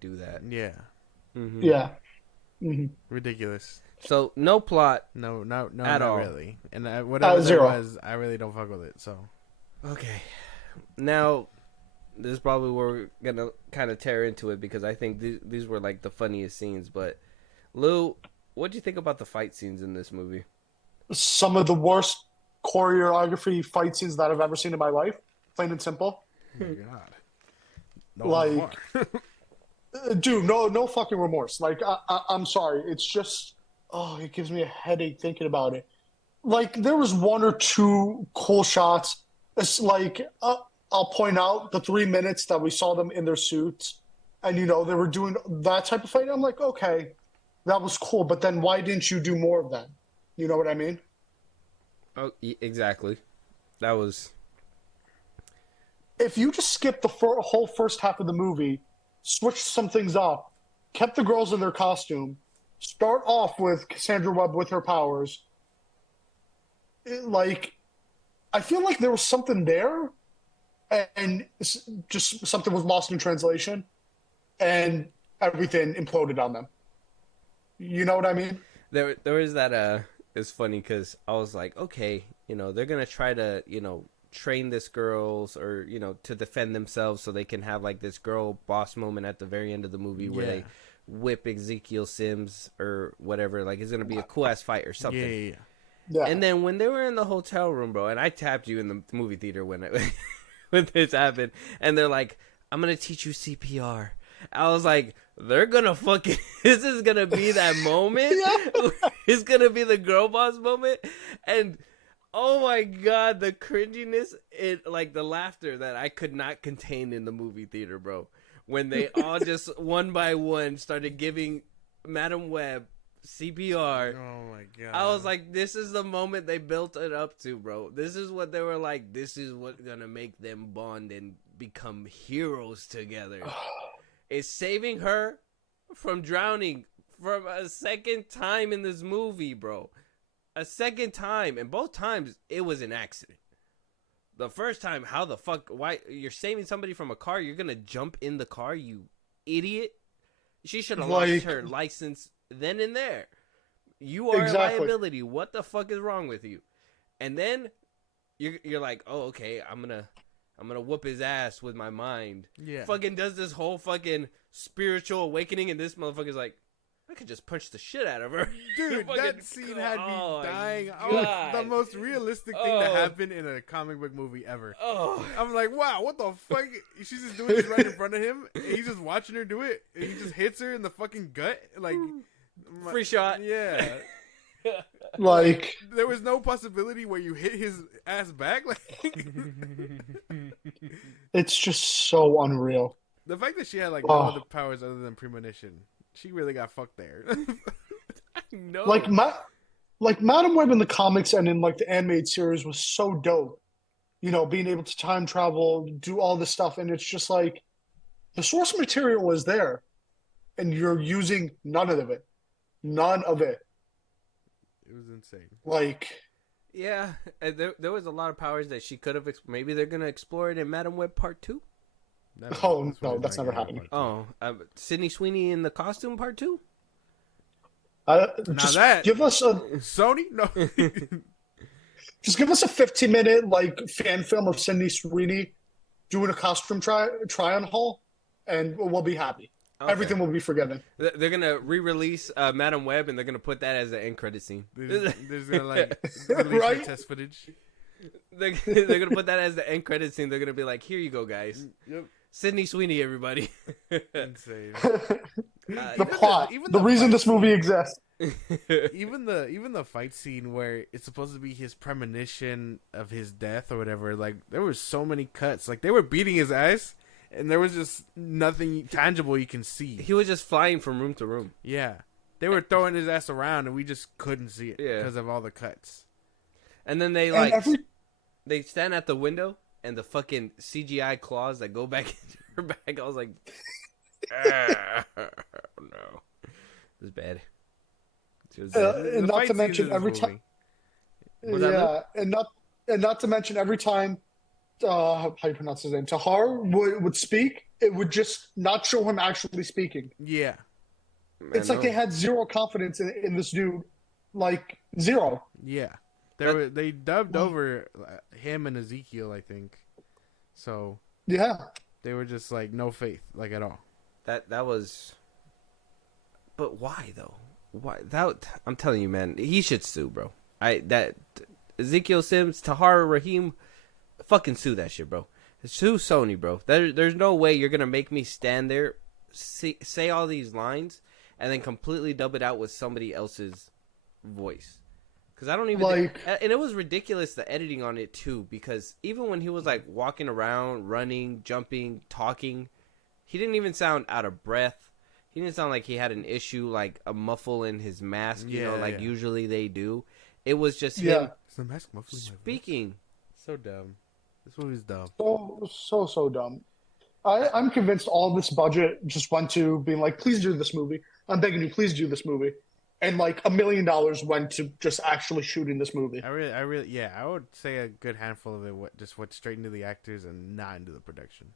do that. Yeah. Mm-hmm. Yeah. Mm-hmm. Ridiculous. So, no plot. No, at not all. Really. And whatever there was, I really don't fuck with it, so. Okay. Now, this is probably where we're gonna kind of tear into it, because I think these were, like, the funniest scenes. But, Lou, what do you think about the fight scenes in this movie? Some of the worst choreography fight scenes that I've ever seen in my life. Plain and simple. Oh my God. No, dude, no fucking remorse. Like, I'm sorry. It's just, it gives me a headache thinking about it. Like, there was 1 or 2 cool shots. It's like, I'll point out the 3 minutes that we saw them in their suits. And, they were doing that type of fight. I'm like, okay, that was cool. But then why didn't you do more of that? You know what I mean? Oh, exactly. That was If you just skip the whole first half of the movie, switched some things up, kept the girls in their costume, start off with Cassandra Webb with her powers, I feel like there was something there, and just something was lost in translation, and everything imploded on them. You know what I mean? there was that it's funny because I was like, okay, they're gonna try to train this girls or to defend themselves so they can have like this girl boss moment at the very end of the movie where they whip Ezekiel Sims or whatever. Like, it's gonna be a cool ass fight or something. Yeah. And then when they were in the hotel room, bro, and I tapped you in the movie theater when when this happened, and they're like, I'm gonna teach you CPR. I was like, they're gonna fucking this is gonna be that moment. It's gonna be the girl boss moment. And oh my god, the cringiness, like the laughter that I could not contain in the movie theater, bro. When they all just one by one started giving Madam Web CPR. Oh my god. I was like, this is the moment they built it up to, bro. This is what they were like, this is what's gonna make them bond and become heroes together. Is saving her from drowning from a second time in this movie, bro. A second time, and both times it was an accident. The first time, how the fuck, why you're saving somebody from a car, you're gonna jump in the car, you idiot. She should have lost her license then and there. You are a liability. What the fuck is wrong with you? And then you're like, oh, okay, I'm gonna whoop his ass with my mind. Yeah. Fucking does this whole fucking spiritual awakening, and this motherfucker's like, I could just punch the shit out of her. Dude, that scene had me dying. Oh, the most realistic thing to happen in a comic book movie ever. Oh. I'm like, wow, what the fuck? She's just doing this right in front of him, and he's just watching her do it, and he just hits her in the fucking gut. Like, free shot. Yeah. Like, there was no possibility where you hit his ass back. Like, it's just so unreal. the fact that she had like no other powers other than premonition, she really got fucked there. I know. Like Madam Web in the comics and in like the animated series was so dope. Being able to time travel, do all this stuff, and it's just like the source material was there, and you're using none of it. None of it. It was insane. Like, yeah, there was a lot of powers that she could have. Maybe they're gonna explore it in Madam Web Part 2. No, that's never happening. Oh, Sydney Sweeney in the costume Part 2. Just that give us a Sony. No, just give us a 15-minute like fan film of Sydney Sweeney doing a costume try on haul, and we'll be happy. Okay. Everything will be forgiven. They're gonna re-release Madam Web, and they're gonna put that as the end credit scene. They're gonna like release Right? test footage. They're gonna put that as the end credit scene. They're gonna be like, "Here you go, guys. Yep. Sydney Sweeney, everybody." Insane. The plot, the reason this movie exists. even the fight scene where it's supposed to be his premonition of his death or whatever. Like, there were so many cuts. Like, they were beating his ass, and there was just nothing tangible you can see. He was just flying from room to room. Yeah. They were throwing his ass around, and we just couldn't see it Yeah. because of all the cuts. And then they they stand at the window, and the fucking CGI claws that go back into her back. I was like, no, it was bad. And not to mention every time. Yeah, and not to mention every time. How you pronounce his name? Tahar would speak. It would just not show him actually speaking. Yeah. It's like they had zero confidence in this dude, like zero. Yeah. They dubbed over him and Ezekiel, I think. So yeah, they were just like no faith, like at all. That was. But why though? Why that? I'm telling you, man, he should sue, bro. Ezekiel Sims, Tahar Rahim, fucking sue that shit, bro. Sue Sony, bro. There's no way you're gonna make me stand there, say all these lines, and then completely dub it out with somebody else's voice. Because I don't even and it was ridiculous, the editing on it too, because even when he was like walking around, running, jumping, talking, he didn't even sound out of breath. He didn't sound like he had an issue, like a muffle in his mask, you know, like usually they do. It was just Yeah. him It's the mask muffling my voice. speaking. So dumb. This movie's dumb. So dumb. I'm convinced all this budget just went to being like, please do this movie. I'm begging you, please do this movie. And like $1 million went to just actually shooting this movie. Yeah, I would say a good handful of it just went straight into the actors and not into the production.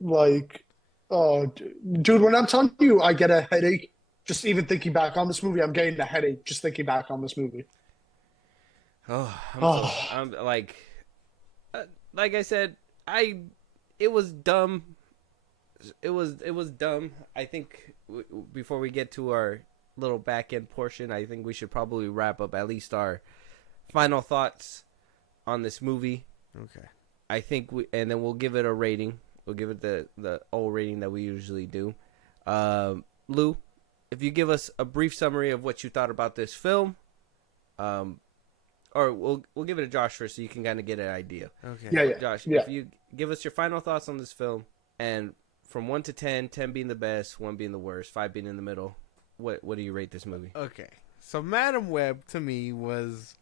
Like, dude, when I'm telling you, I get a headache just even thinking back on this movie. I'm getting a headache just thinking back on this movie. I'm like I said, it was dumb. It was dumb. I think before we get to our little back end portion, I think we should probably wrap up at least our final thoughts on this movie. Okay. I think and then we'll give it a rating. We'll give it the old rating that we usually do. Lou, if you give us a brief summary of what you thought about this film, or we'll give it to Josh first, so you can kind of get an idea. Okay. Yeah. Josh, Yeah. if you give us your final thoughts on this film, and from 1 to 10, 10 being the best, 1 being the worst, 5 being in the middle, what do you rate this movie? Okay. So Madam Web to me was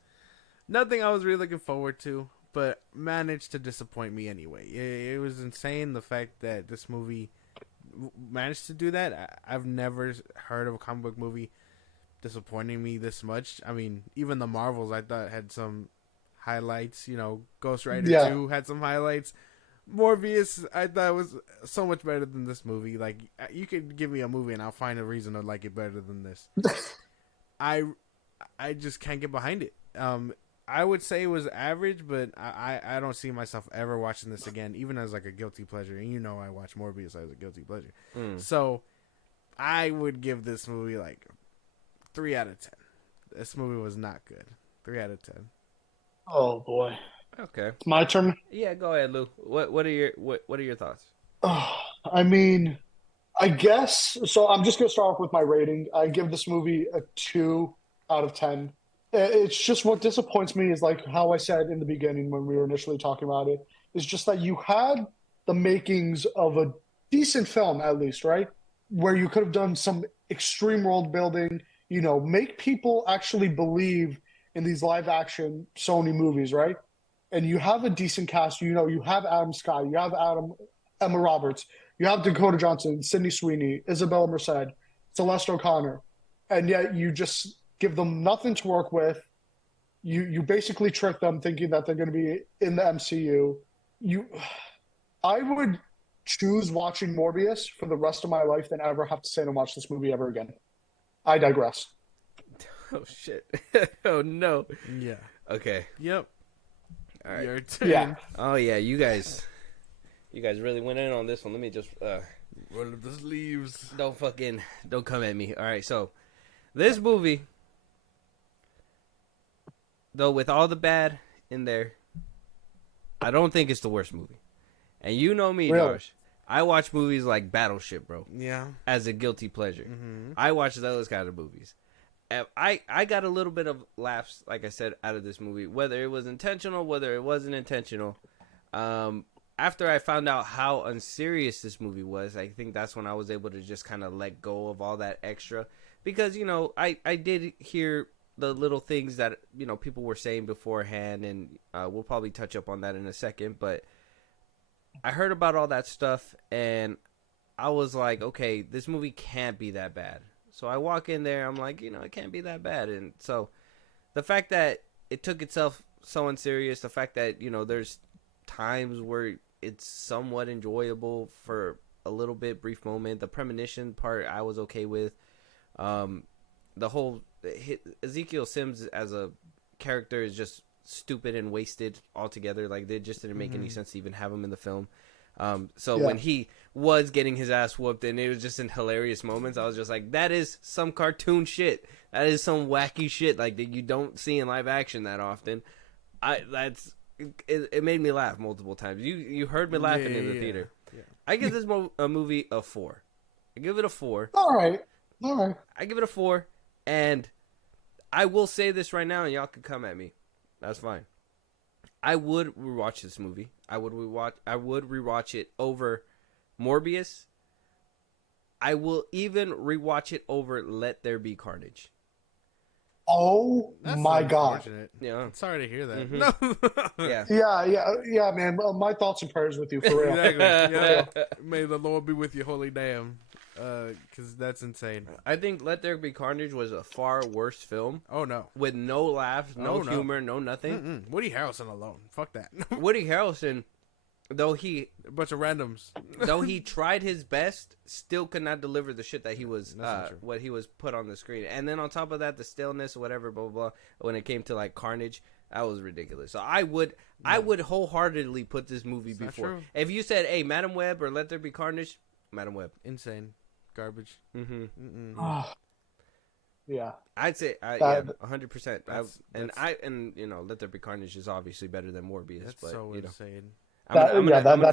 nothing I was really looking forward to, but managed to disappoint me anyway. It was insane the fact that this movie managed to do that. I've never heard of a comic book movie disappointing me this much. I mean, even the Marvels I thought had some highlights. You know, Ghost Rider 2 had some highlights. Morbius I thought was so much better than this movie. Like, you could give me a movie and I'll find a reason to like it better than this. I just can't get behind it. I would say it was average, but I don't see myself ever watching this again, even as like a guilty pleasure. And you know I watch Morbius as a guilty pleasure. So I would give this movie like 3 out of 10. This movie was not good. 3 out of 10. Oh boy. Okay. It's my turn. Yeah, go ahead, Lou. What are your thoughts? I mean, I guess so. I'm just gonna start off with my rating. I give this movie a 2 out of 10. It's just what disappoints me is like how I said in the beginning when we were initially talking about it, is just that you had the makings of a decent film, at least, right? Where you could have done some extreme world building, you know, make people actually believe in these live action Sony movies, right? And you have a decent cast. You know, you have Adam Scott, you have Emma Roberts, you have Dakota Johnson, Sydney Sweeney, Isabella Merced, Celeste O'Connor, and yet you just give them nothing to work with. You basically trick them thinking that they're going to be in the MCU. I would choose watching Morbius for the rest of my life than ever have to sit and watch this movie ever again. I digress. Oh shit! Oh no! Yeah. Okay. Yep. All right. Your turn. Yeah. Oh yeah, you guys really went in on this one. Let me just Roll up the sleeves. don't come at me. All right, so this movie, though, with all the bad in there, I don't think it's the worst movie. And you know me, Really? Josh. I watch movies like Battleship, bro, Yeah. as a guilty pleasure. Mm-hmm. I watch those kind of movies. And I got a little bit of laughs, like I said, out of this movie, whether it was intentional, whether it wasn't intentional. After I found out how unserious this movie was, I think that's when I was able to just kind of let go of all that extra. Because, you know, I did hear the little things that, you know, people were saying beforehand, and we'll probably touch up on that in a second. But I heard about all that stuff, and I was like, okay, this movie can't be that bad. So I walk in there, I'm like, you know, it can't be that bad. And so the fact that it took itself so unserious, the fact that, you know, there's times where it's somewhat enjoyable for a little bit, brief moment. The premonition part I was okay with. The whole Ezekiel Sims as a character is just stupid and wasted altogether. Like, they just didn't make any sense to even have him in the film. When he was getting his ass whooped and it was just in hilarious moments, I was just like, that is some cartoon shit. That is some wacky shit like that you don't see in live action that often. It made me laugh multiple times. You heard me laughing in the theater. Yeah. I give this movie a 4. I give it a 4. All right. I give it a 4, and I will say this right now, and y'all can come at me. That's fine. I would rewatch this movie. I would rewatch it over Morbius. I will even rewatch it over Let There Be Carnage. Oh That's my God. unfortunate. Yeah. Sorry to hear that. Mhm. No. Yeah. Yeah, man. Well, my thoughts and prayers with you for real. Exactly. Yeah. May the Lord be with you, holy damn. Because that's insane. I think Let There Be Carnage was a far worse film Oh no. with no laughs, no Oh, no. humor, no nothing. Mm-mm. Woody Harrelson alone. Fuck that. Woody Harrelson, though he A bunch of randoms. tried his best, still could not deliver the shit that he was That's not true. what he was put on the screen. And then on top of that, the staleness or whatever, blah blah blah. When it came to like Carnage, that was ridiculous. So I would wholeheartedly put this movie It's not before. true. If you said, "Hey, Madam Web" or "Let There Be Carnage," Madam Web. Insane. Garbage. Mm-hmm. Mm-mm. Oh, yeah. I'd say, That- yeah, 100%. That's- And you know, Let There Be Carnage is obviously better than Morbius. That's but so you know, insane. That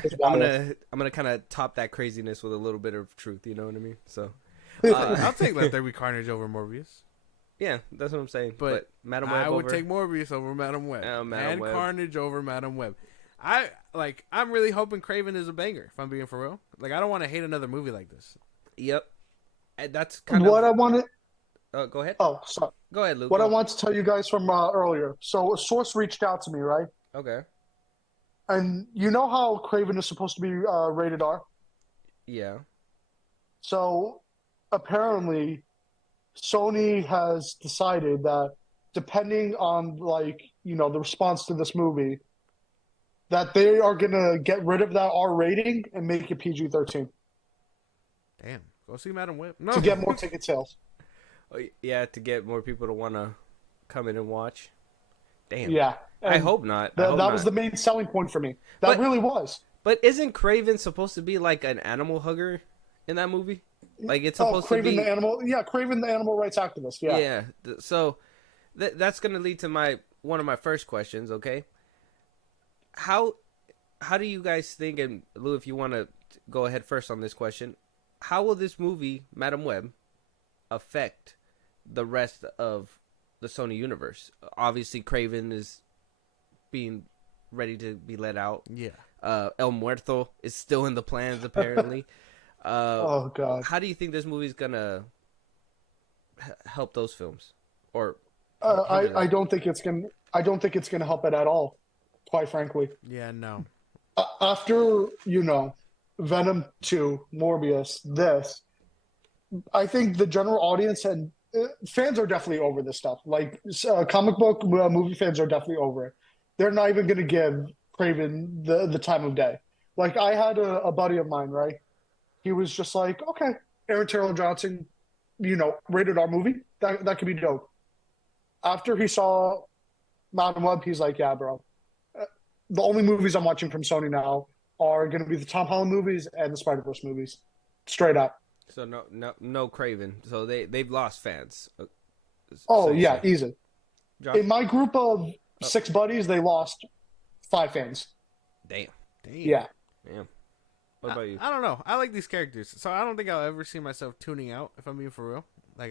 is wild. I'm gonna kind of top that craziness with a little bit of truth. You know what I mean? So, I'll take Let There Be Carnage over Morbius. yeah, that's what I'm saying. But But Madam Web I would over, take Morbius over Madam Web. Madam and Web. Carnage over Madam Web. I'm really hoping Craven is a banger, if I'm being for real. Like, I don't want to hate another movie like this. Yep, and that's kind What I of. wanted. Go ahead. Oh, sorry. Go ahead, Luke. What I Go. want to tell you guys from earlier. So a source reached out to me, right? Okay. And you know how Craven is supposed to be rated R? Yeah. So apparently, Sony has decided that depending on the response to this movie, that they are gonna get rid of that R rating and make it PG-13 Damn. Go see Madam Web. No. to get more ticket sales. Oh, yeah, to get more people to want to come in and watch. Damn. Yeah. I And hope not. that was the main selling point for me. That But- really was. But isn't Craven supposed to be like an animal hugger in that movie? Like it's supposed to Craven be. the animal. Yeah, Craven the animal rights activist. Yeah. Yeah. So that's going to lead to one of my first questions. Okay. How do you guys think? And Lou, if you want to go ahead first on this question, how will this movie, Madam Web, affect the rest of the Sony universe? Obviously, Craven is being ready to be let out. Yeah. El Muerto is still in the plans apparently. Oh God. How do you think this movie's gonna help those films? Or I don't think it's gonna. I don't think it's gonna help it at all. Quite frankly, Yeah, no. after Venom 2, Morbius, this, I think the general audience and fans are definitely over this stuff. Like comic book movie fans are definitely over it. They're not even gonna give Craven the time of day. Like I had a buddy of mine, right? He was just like, okay, Aaron Taylor Johnson, rated R movie. That could be dope. After he saw Madam Web, he's like, yeah, bro. The only movies I'm watching from Sony now are going to be the Tom Holland movies and the Spider-Verse movies. Straight up. so no Craven. So they've lost fans. Oh, So you yeah, say. easy. John? In my group of 6 buddies, they lost 5 fans. Damn. Damn. Yeah. Damn. What about you? I don't know. I like these characters, so I don't think I'll ever see myself tuning out. If I'm being for real, I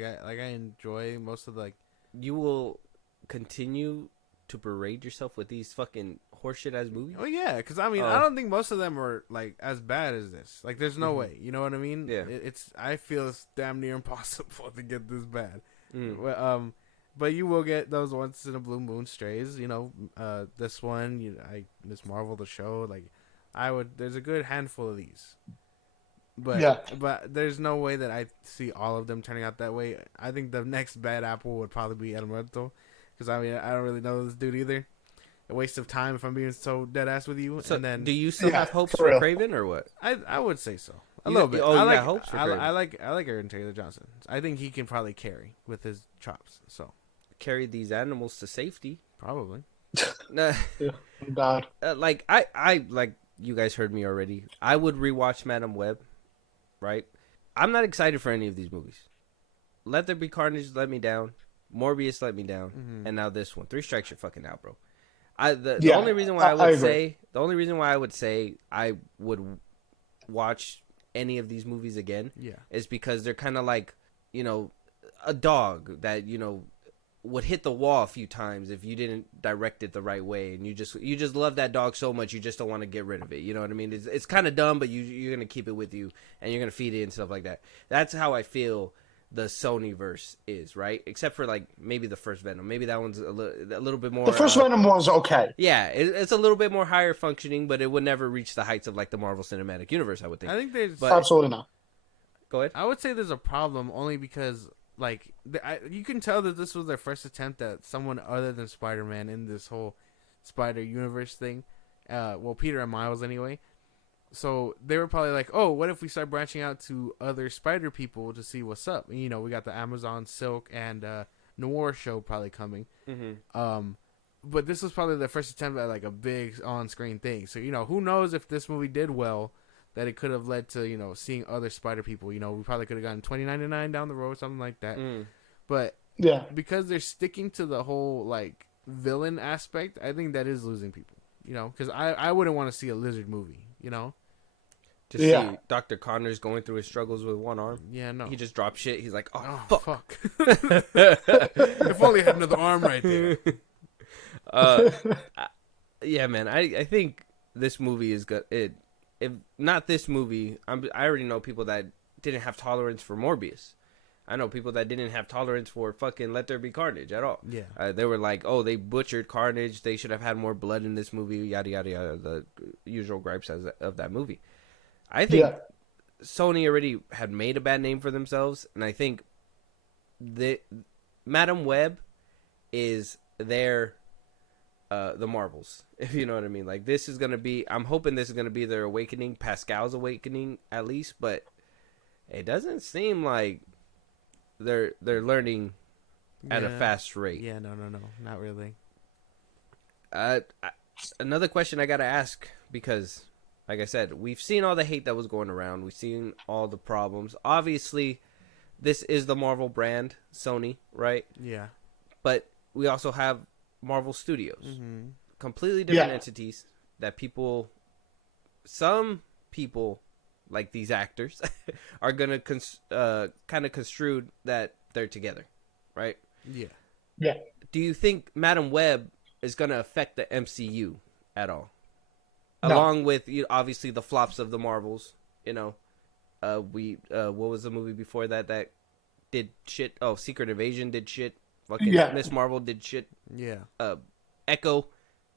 enjoy most of the You will continue to berate yourself with these fucking horseshit ass movies? Oh yeah, because I mean, Oh. I don't think most of them are like as bad as this. Like, there's no way. You know what I mean? Yeah. It's. I feel it's damn near impossible to get this bad. Mm. Well, but you will get those once in a blue moon strays. This one, Miss Marvel, the show. Like, there's a good handful of these. But Yeah. but there's no way that I see all of them turning out that way. I think the next bad apple would probably be El Muerto, because I mean I don't really know this dude either. A waste of time if I'm being so dead ass with you. So and then do you still Yeah, have hopes for for real. Craven or what? I would say so. A You little got- bit. oh, you I got like hopes for I Craven. like Aaron Taylor Johnson. I think he can probably carry with his chops. So Carry these animals to safety. probably. Nah, Bad. like I like you guys heard me already. I would rewatch Madam Web, right? I'm not excited for any of these movies. Let There Be Carnage let me down. Morbius let me down, Mm-hmm. and now this one. 3 strikes you're fucking out, bro. The Yeah, only reason why I I would agree. say I would watch any of these movies again Yeah. is because they're kind of like, a dog that, would hit the wall a few times if you didn't direct it the right way, and you just love that dog so much you just don't want to get rid of it. You know what I mean? It's kind of dumb, but you're gonna keep it with you and you're gonna feed it and stuff like that. That's how I feel the Sony verse is, right? Except for like maybe the first Venom. Maybe that one's a little bit more. The first Venom was okay. Yeah, it's a little bit more higher functioning, but it would never reach the heights of like the Marvel Cinematic Universe, I would think. I think there's Absolutely not. Go ahead. I would say there's a problem only because like you can tell that this was their first attempt at someone other than Spider-Man in this whole Spider Universe thing. Well, Peter and Miles anyway. So they were probably like, oh, what if we start branching out to other Spider people to see what's up? And, you know, we got the Amazon Silk and Noir show probably coming. Mm-hmm. But this was probably the first attempt at like a big on-screen thing. So, you know, who knows if this movie did well, that it could have led to, you know, seeing other Spider people. You know, we probably could have gotten 2099 down the road, something like that. But yeah, because they're sticking to the whole like villain aspect, I think that is losing people. You know, because I wouldn't want to see a Lizard movie. You know. To see Dr. Connors going through his struggles with one arm. Yeah, no. He just dropped shit. He's like, oh fuck. If only I had another arm right there. Yeah, man. I think this movie is good. If not this movie, I already know people that didn't have tolerance for Morbius. I know people that didn't have tolerance for fucking Let There Be Carnage at all. Yeah. They were like, oh, they butchered Carnage. They should have had more blood in this movie. Yada, yada, yada. The usual gripes of that movie. I think Sony already had made a bad name for themselves, and I think Madam Web is the Marvels, if you know what I mean. Like, this is gonna be. I'm hoping this is gonna be their awakening, Pascal's awakening at least, but it doesn't seem like they're learning at a fast rate. Yeah, no, not really. Another question I gotta ask, because like I said, we've seen all the hate that was going around. We've seen all the problems. Obviously, this is the Marvel brand, Sony, right? Yeah. But we also have Marvel Studios. Mm-hmm. Completely different entities that some people, like these actors, are going to kind of construed that they're together, right? Yeah. Yeah. Do you think Madam Web is going to affect the MCU at all? No. Along with obviously the flops of the Marvels, you know, what was the movie before that did shit? Oh, Secret Invasion did shit. Fucking Miss Marvel did shit. Yeah. Echo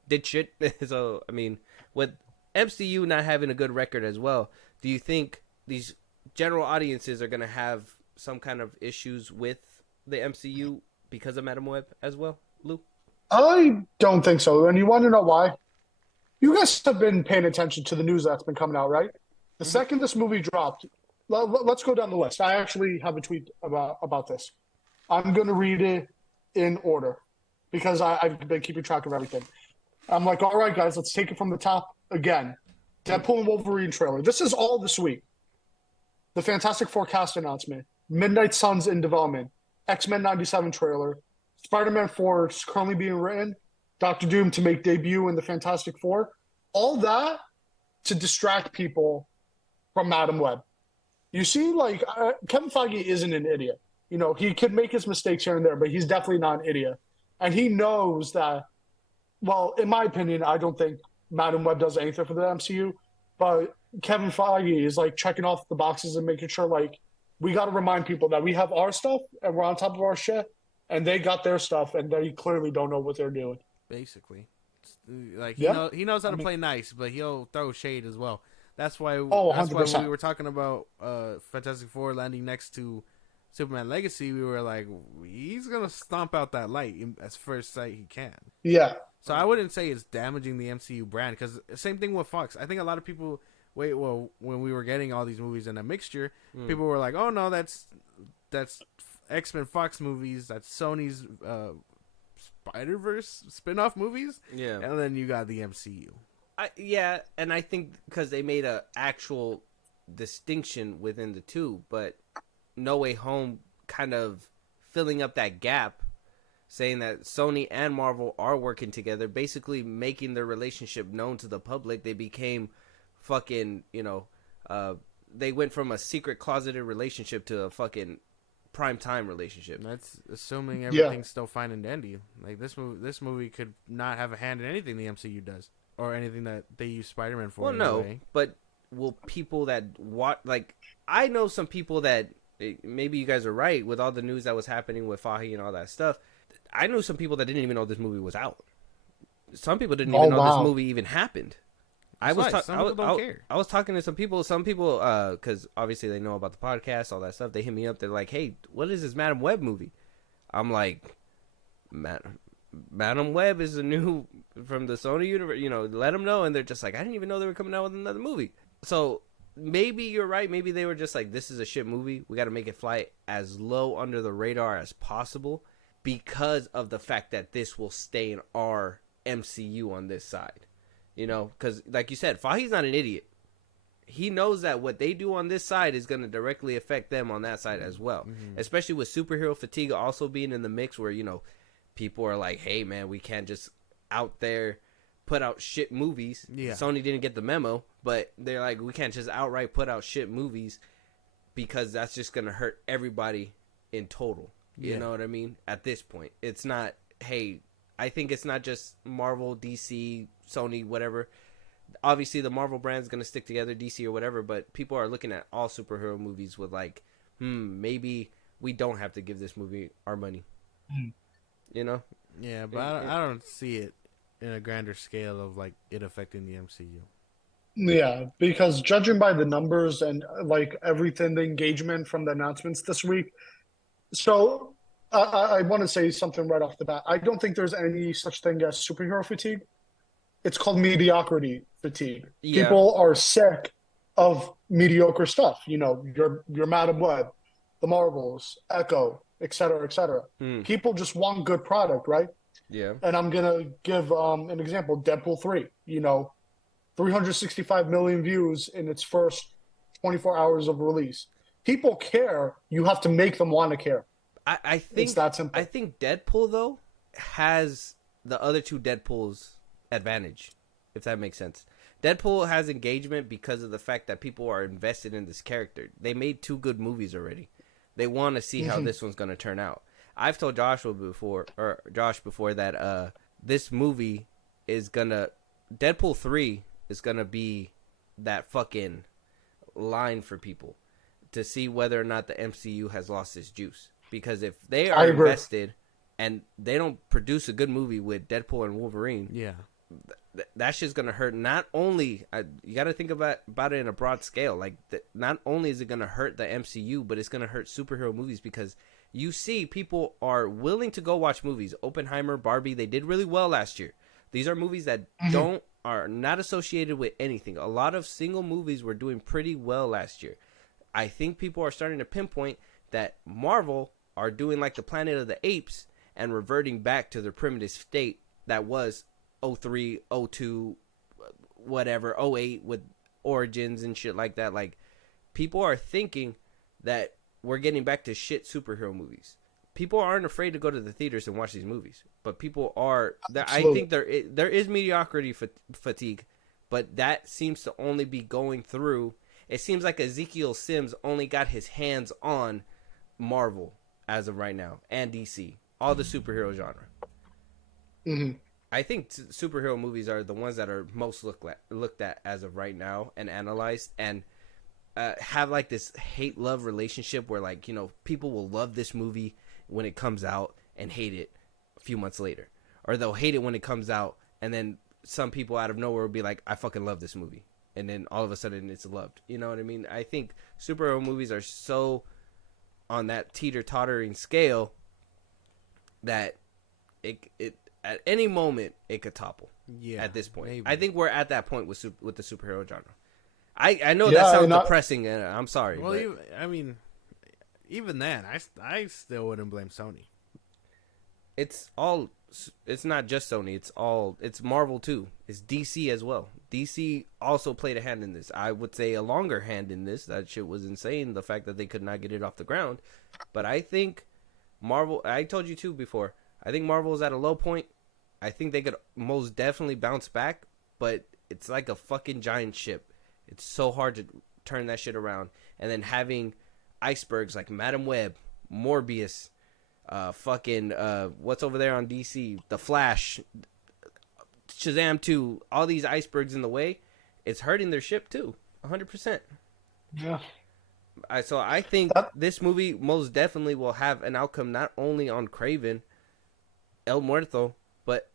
did shit. So I mean, with MCU not having a good record as well, do you think these general audiences are gonna have some kind of issues with the MCU because of Madam Web as well, Lou? I don't think so. And you want to know why? You guys have been paying attention to the news that's been coming out, right? The second this movie dropped, let's go down the list. I actually have a tweet about this. I'm going to read it in order because I've been keeping track of everything. I'm like, all right, guys, let's take it from the top again. Deadpool and Wolverine trailer. This is all this week. The Fantastic Four cast announcement. Midnight Suns in development. X-Men 97 trailer. Spider-Man 4 is currently being written. Doctor Doom to make debut in the Fantastic Four. All that to distract people from Madam Web. You see, like, Kevin Feige isn't an idiot. You know, he could make his mistakes here and there, but he's definitely not an idiot. And he knows that, well, in my opinion, I don't think Madam Web does anything for the MCU, but Kevin Feige is, like, checking off the boxes and making sure, like, we got to remind people that we have our stuff and we're on top of our shit, and they got their stuff, and they clearly don't know what they're doing. Basically, like he knows how to play nice, but he'll throw shade as well. That's why. That's why when we were talking about Fantastic Four landing next to Superman Legacy, we were like, he's gonna stomp out that light as first sight he can. Yeah. So I wouldn't say it's damaging the MCU brand, because same thing with Fox. I think a lot of people when we were getting all these movies in a mixture, people were like, oh no, that's X-Men Fox movies, that's Sony's Spider-Verse spin-off movies. Yeah. And then you got the MCU. Yeah, and I think because they made a actual distinction within the two, but No Way Home kind of filling up that gap, saying that Sony and Marvel are working together, basically making their relationship known to the public. They became fucking, they went from a secret closeted relationship to a fucking prime time relationship. That's assuming everything's still fine and dandy. Like this movie could not have a hand in anything the MCU does, or anything that they use Spider-Man for. Well, no, but will people that watch, like, I know some people that maybe you guys are right with all the news that was happening with Fahi and all that stuff. I knew some people that didn't even know this movie was out. Some people didn't even know this movie even happened. Some people don't care. I was talking to some people, because obviously they know about the podcast, all that stuff. They hit me up. They're like, "Hey, what is this Madam Web movie?" I'm like, Madam Web is a new from the Sony universe. Let them know. And they're just like, I didn't even know they were coming out with another movie. So maybe you're right. Maybe they were just like, this is a shit movie. We got to make it fly as low under the radar as possible because of the fact that this will stay in our MCU on this side. Because like you said, Fahi's not an idiot. He knows that what they do on this side is going to directly affect them on that side as well. Mm-hmm. Especially with superhero fatigue also being in the mix where, people are like, hey, man, we can't just out there put out shit movies. Yeah. Sony didn't get the memo, but they're like, we can't just outright put out shit movies because that's just going to hurt everybody in total. You know what I mean? At this point, it's not, hey, I think it's not just Marvel, DC, Sony, whatever. Obviously, the Marvel brand's going to stick together, DC or whatever, but people are looking at all superhero movies with like, maybe we don't have to give this movie our money. Yeah, but I don't see it in a grander scale of like it affecting the MCU. Yeah, because judging by the numbers and like everything, the engagement from the announcements this week. So I want to say something right off the bat. I don't think there's any such thing as superhero fatigue. It's called mediocrity fatigue. Yeah. People are sick of mediocre stuff. Your Madam Web, the Marvels, Echo, et cetera, et cetera. People just want good product, right? Yeah. And I'm going to give an example. Deadpool 3, 365 million views in its first 24 hours of release. People care. You have to make them want to care. I think it's that simple. I think Deadpool, though, has the other two Deadpools advantage, if that makes sense. Deadpool has engagement because of the fact that people are invested in this character. They made 2 good movies already. They want to see how this one's going to turn out. I've told Josh before that this movie is going to... Deadpool 3 is going to be that fucking line for people to see whether or not the MCU has lost its juice. Because if they are invested and they don't produce a good movie with Deadpool and Wolverine... Yeah. That shit's gonna hurt. Not only you got to think about it in a broad scale. Like, not only is it gonna hurt the MCU, but it's gonna hurt superhero movies because you see people are willing to go watch movies. Oppenheimer, Barbie, they did really well last year. These are movies that are not associated with anything. A lot of single movies were doing pretty well last year. I think people are starting to pinpoint that Marvel are doing like the Planet of the Apes and reverting back to their primitive state that was 03, 02, whatever, 08 with Origins and shit like that. Like, people are thinking that we're getting back to shit superhero movies. People aren't afraid to go to the theaters and watch these movies, but people are. I think there is mediocrity fatigue, but that seems to only be going through. It seems like Ezekiel Sims only got his hands on Marvel as of right now and DC, all the superhero genre. Mm-hmm. I think superhero movies are the ones that are most looked at as of right now and analyzed, and have like this hate-love relationship where, like, people will love this movie when it comes out and hate it a few months later, or they'll hate it when it comes out and then some people out of nowhere will be like, I fucking love this movie, and then all of a sudden it's loved. You know what I mean? I think superhero movies are so on that teeter-tottering scale that it at any moment it could topple. Yeah, at this point, maybe. I think we're at that point with the superhero genre. I know that sounds depressing, and I'm sorry. Well, even then, I still wouldn't blame Sony. It's not just Sony. It's Marvel too. It's DC as well. DC also played a hand in this. I would say a longer hand in this. That shit was insane. The fact that they could not get it off the ground. But I think Marvel. I told you too before. I think Marvel is at a low point. I think they could most definitely bounce back, but it's like a fucking giant ship. It's so hard to turn that shit around. And then having icebergs like Madam Web, Morbius, what's over there on DC, The Flash, Shazam 2, all these icebergs in the way, it's hurting their ship too, 100%. Yeah. I think That- this movie most definitely will have an outcome not only on Craven, El Muerto, but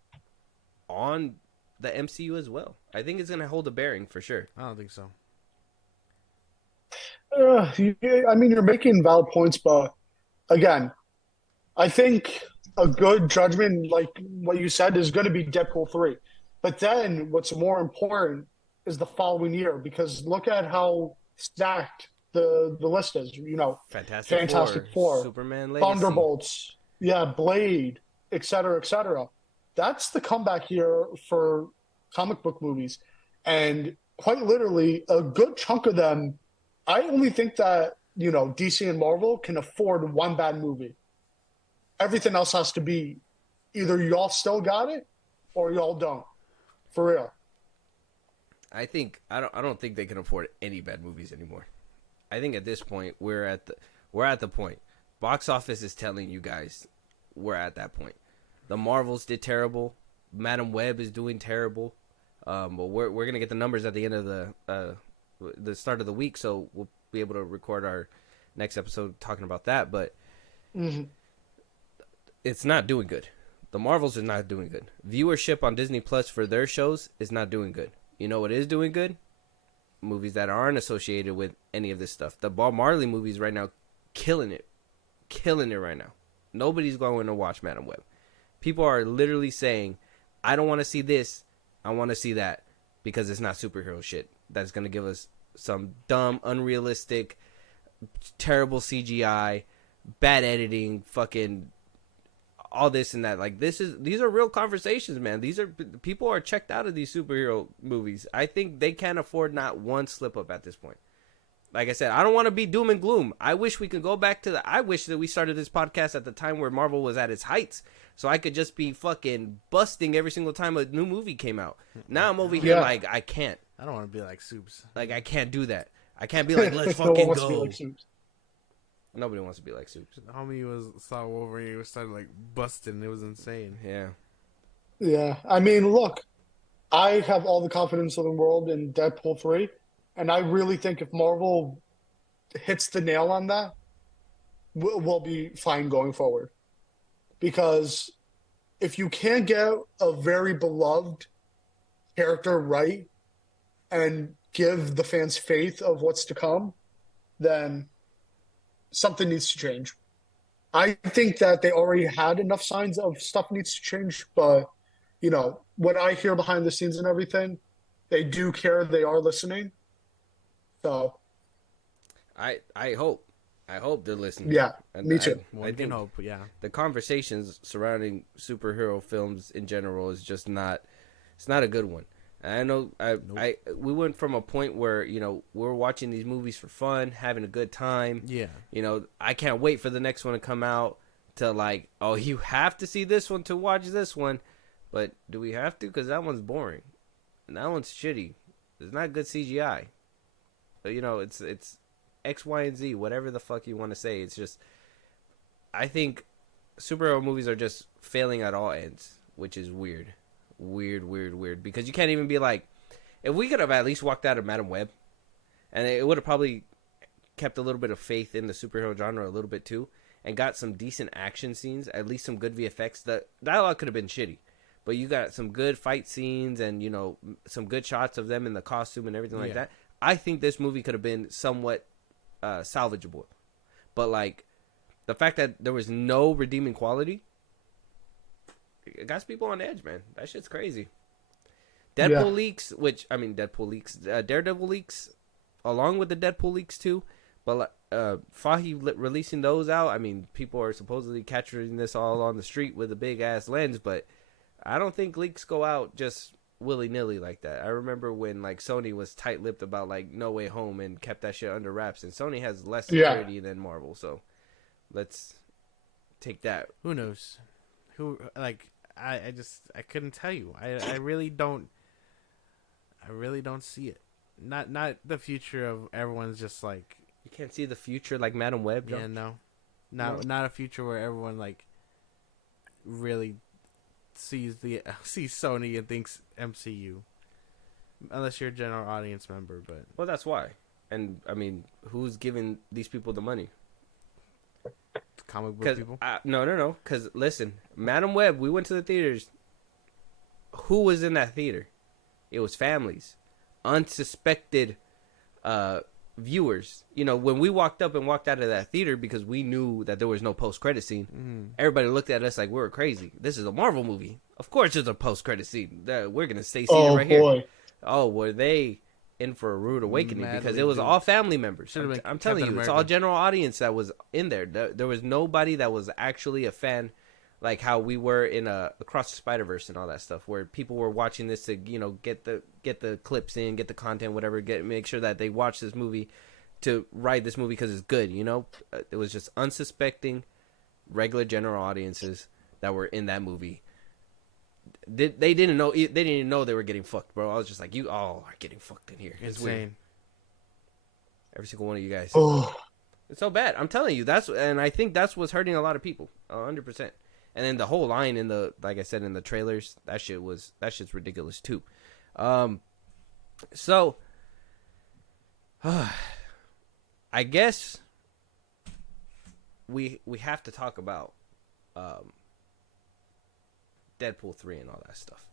on the MCU as well. I think it's gonna hold a bearing for sure. I don't think so. I mean, you're making valid points, but again, I think a good judgment, like what you said, is going to be Deadpool 3. But then what's more important is the following year, because look at how stacked the list is. Fantastic Four, Superman Legacy. Thunderbolts, yeah, Blade, et cetera, et cetera. That's the comeback year for comic book movies. And quite literally, a good chunk of them, I only think that, DC and Marvel can afford one bad movie. Everything else has to be either y'all still got it or y'all don't. For real. I don't think they can afford any bad movies anymore. I think at this point we're at the point. Box office is telling you guys we're at that point. The Marvels did terrible. Madam Web is doing terrible. But we're gonna get the numbers at the end of the start of the week, so we'll be able to record our next episode talking about that. But it's not doing good. The Marvels is not doing good. Viewership on Disney Plus for their shows is not doing good. You know what is doing good? Movies that aren't associated with any of this stuff. The Bob Marley movies right now, killing it right now. Nobody's going to watch Madam Web. People are literally saying, I don't want to see this, I want to see that, because it's not superhero shit. That's going to give us some dumb, unrealistic, terrible CGI, bad editing, fucking all this and that. Like, these are real conversations, man. People are checked out of these superhero movies. I think they can't afford not one slip up at this point. Like I said, I don't want to be doom and gloom. I wish we could go back to I wish that we started this podcast at the time where Marvel was at its heights, so I could just be fucking busting every single time a new movie came out. Now I'm over here like, I can't. I don't want to be like Soups. Like, I can't do that. I can't be like, let's No one fucking wants to be go. like Soups. Nobody wants to be like Soups. The homie saw Wolverine, he started like busting. It was insane. Yeah. Yeah. I mean, look, I have all the confidence in the world in Deadpool 3, and I really think if Marvel hits the nail on that, we'll be fine going forward. Because if you can't get a very beloved character right and give the fans faith of what's to come, then something needs to change. I think that they already had enough signs of stuff needs to change, but what I hear behind the scenes and everything, they do care, they are listening. So I hope they're listening. yeah, And me too. I One can think hope, yeah. the conversations surrounding superhero films in general is just not. It's not a good one. I know. We went from a point where we're watching these movies for fun, having a good time. Yeah. I can't wait for the next one to come out. To like, oh, you have to see this one to watch this one, but do we have to? Because that one's boring, and that one's shitty. There's not good CGI. But it's X, Y, and Z, whatever the fuck you want to say. It's just, I think superhero movies are just failing at all ends, which is weird. Weird. Because you can't even be like, if we could have at least walked out of Madam Web, and it would have probably kept a little bit of faith in the superhero genre a little bit too, and got some decent action scenes, at least some good VFX. The dialogue could have been shitty, but you got some good fight scenes and some good shots of them in the costume and everything like that. I think this movie could have been somewhat salvageable, but like the fact that there was no redeeming quality, it got people on edge, man. That shit's crazy. Daredevil leaks, along with the Deadpool leaks too. But Fahi releasing those out, I mean, people are supposedly capturing this all on the street with a big ass lens, but I don't think leaks go out just willy nilly like that. I remember when like Sony was tight lipped about like No Way Home and kept that shit under wraps, and Sony has less security than Marvel, so let's take that. Who knows? I couldn't tell you. I really don't see it. Not the future of everyone's just like, You can't see the future like Madam Web, Joe? yeah, no. Not a future where everyone like really sees Sony and thinks MCU. Unless you're a general audience member, but Well, that's why. And I mean, who's giving these people the money? Comic book people. No. Because listen, Madam Web, we went to the theaters. Who was in that theater? It was families, unsuspected viewers. You know, when we walked up and walked out of that theater because we knew that there was no post-credit scene, everybody looked at us like we were crazy. This is a Marvel movie. Of course there's a post-credit scene. We're going to stay seated right here. Oh, were they in for a rude awakening? Because it was all family members. I'm telling you, it's all general audience that was in there. There was nobody that was actually a fan, like how we were in Across the Spider-Verse and all that stuff, where people were watching this to, you know, get the clips in, get the content, whatever, make sure that they watch this movie to ride this movie because it's good, you know? It was just unsuspecting, regular general audiences that were in that movie. They didn't know. They didn't even know they were getting fucked, bro. I was just like, you all are getting fucked in here. It's Insane. weird. Every single one of you guys. Oh. It's so bad. I'm telling you, and I think that's what's hurting a lot of people, 100%. And then the whole line like I said, in the trailers, that shit's ridiculous too. So, I guess we have to talk about Deadpool 3 and all that stuff,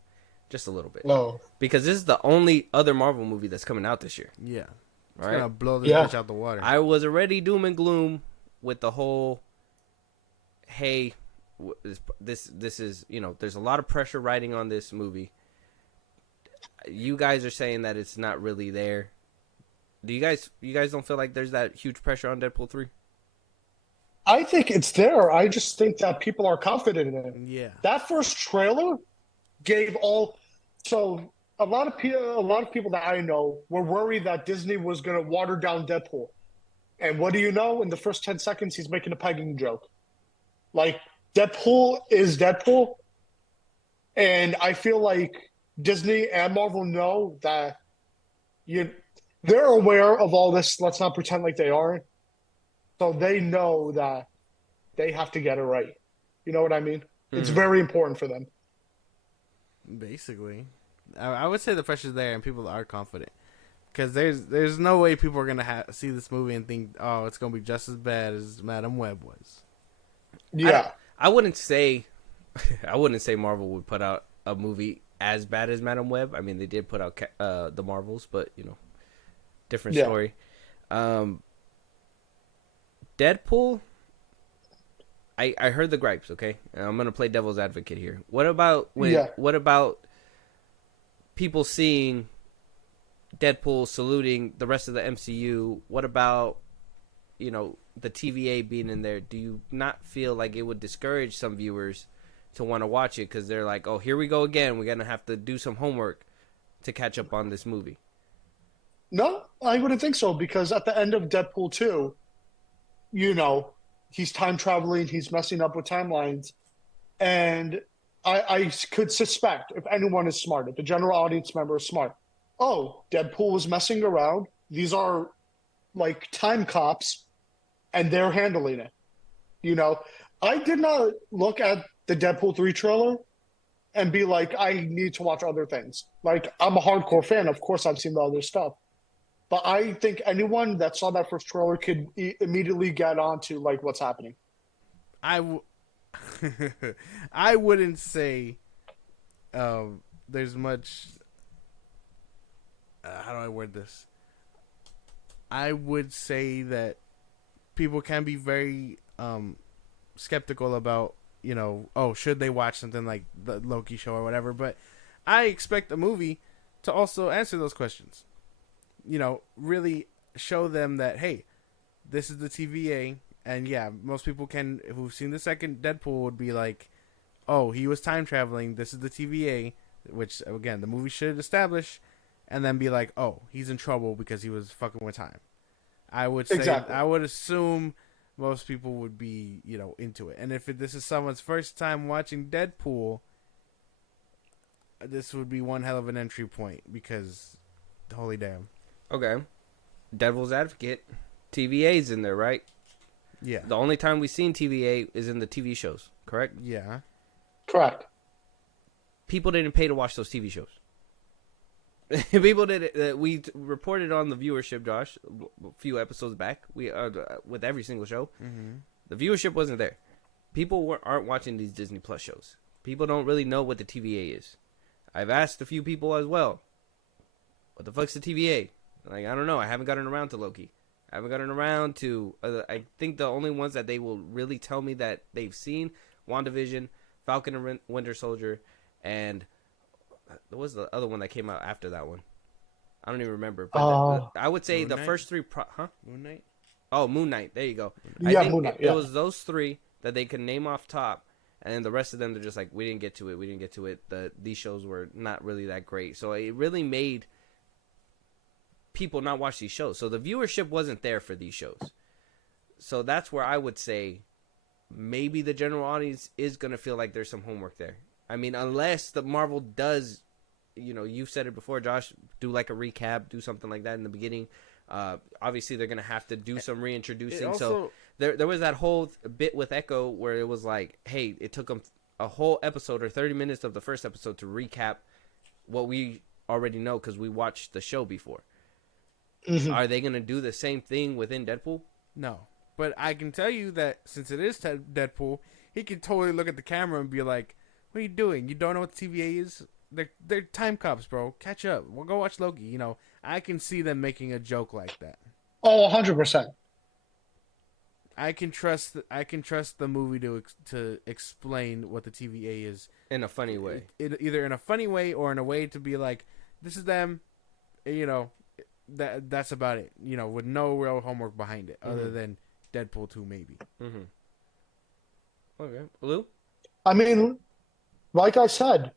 just a little bit. No. Because this is the only other Marvel movie that's coming out this year. Yeah. It's Right? gonna blow this bitch out the water. I was already doom and gloom with the whole, hey, this is, you know, there's a lot of pressure riding on this movie. You guys are saying that it's not really there. Do you guys don't feel like there's that huge pressure on Deadpool 3? I think it's there. I just think that people are confident in it. Yeah. That first trailer gave all. So a lot of people that I know were worried that Disney was going to water down Deadpool. And what do you know? In the first 10 seconds, he's making a pegging joke. Like, Deadpool is Deadpool. And I feel like Disney and Marvel know that they're aware of all this. Let's not pretend like they aren't. So they know that they have to get it right. You know what I mean? It's very important for them. Basically, I would say the pressure's there and people are confident. Because there's no way people are going to see this movie and think, oh, it's going to be just as bad as Madam Web was. Yeah. I wouldn't say Marvel would put out a movie as bad as Madam Web. I mean, they did put out the Marvels, but, you know, different story. Deadpool, I heard the gripes, okay? And I'm going to play devil's advocate here. What about people seeing Deadpool saluting the rest of the MCU? What about, you know, the TVA being in there? Do you not feel like it would discourage some viewers to want to watch it because they're like, oh, here we go again. We're going to have to do some homework to catch up on this movie? No, I wouldn't think so, because at the end of Deadpool 2, you know, he's time traveling, he's messing up with timelines. And I could suspect, if anyone is smart, if the general audience member is smart, oh, Deadpool was messing around. These are like time cops, and they're handling it. You know, I did not look at the Deadpool 3 trailer and be like, I need to watch other things. Like, I'm a hardcore fan. Of course, I've seen the other stuff. But I think anyone that saw that first trailer could immediately get on to, like, what's happening. I wouldn't say there's much... how do I word this? I would say that people can be very skeptical about, you know, oh, should they watch something like the Loki show or whatever. But I expect a movie to also answer those questions. You know, really show them that, hey, this is the TVA. And yeah, most people who've seen the second Deadpool would be like, oh, he was time traveling. This is the TVA, which, again, the movie should establish. And then be like, oh, he's in trouble because he was fucking with time. I would say, Exactly. I would assume most people would be, you know, into it. And if this is someone's first time watching Deadpool, this would be one hell of an entry point because, holy damn. Okay. Devil's advocate. TVA's in there, right? Yeah. The only time we've seen TVA is in the TV shows, correct? Yeah. Correct. People didn't pay to watch those TV shows. People did. We reported on the viewership, Josh, a few episodes back. We with every single show, the viewership wasn't there. People aren't watching these Disney Plus shows. People don't really know what the TVA is. I've asked a few people as well. What the fuck's the TVA? Like, I don't know. I haven't gotten around to Loki. I haven't gotten around to. I think the only ones that they will really tell me that they've seen: WandaVision, Falcon and Winter Soldier, and what was the other one that came out after that one? I don't even remember. But I would say Moon the Knight? first three. Moon Knight. Oh, Moon Knight. There you go. Yeah, Moon Knight. It was those three that they could name off top, and then the rest of them they're just like, we didn't get to it. We didn't get to it. These shows were not really that great. So it really made people not watch these shows. So the viewership wasn't there for these shows. So that's where I would say maybe the general audience is going to feel like there's some homework there. I mean, unless the Marvel does, you've said it before, Josh, do like a recap, do something like that in the beginning. Obviously, they're going to have to do some reintroducing. So there was that whole bit with Echo where it was like, hey, it took them a whole episode or 30 minutes of the first episode to recap what we already know because we watched the show before. Are they going to do the same thing within Deadpool? No. But I can tell you that since it is Deadpool, he can totally look at the camera and be like, what are you doing? You don't know what the TVA is? They're time cops, bro. Catch up. We'll go watch Loki. I can see them making a joke like that. Oh, 100%. I can trust the movie to explain what the TVA is In a funny way. Either in a funny way or in a way to be like, this is them, that's about it. With no real homework behind it other than Deadpool 2 maybe. Okay. Lou? I mean, like I said,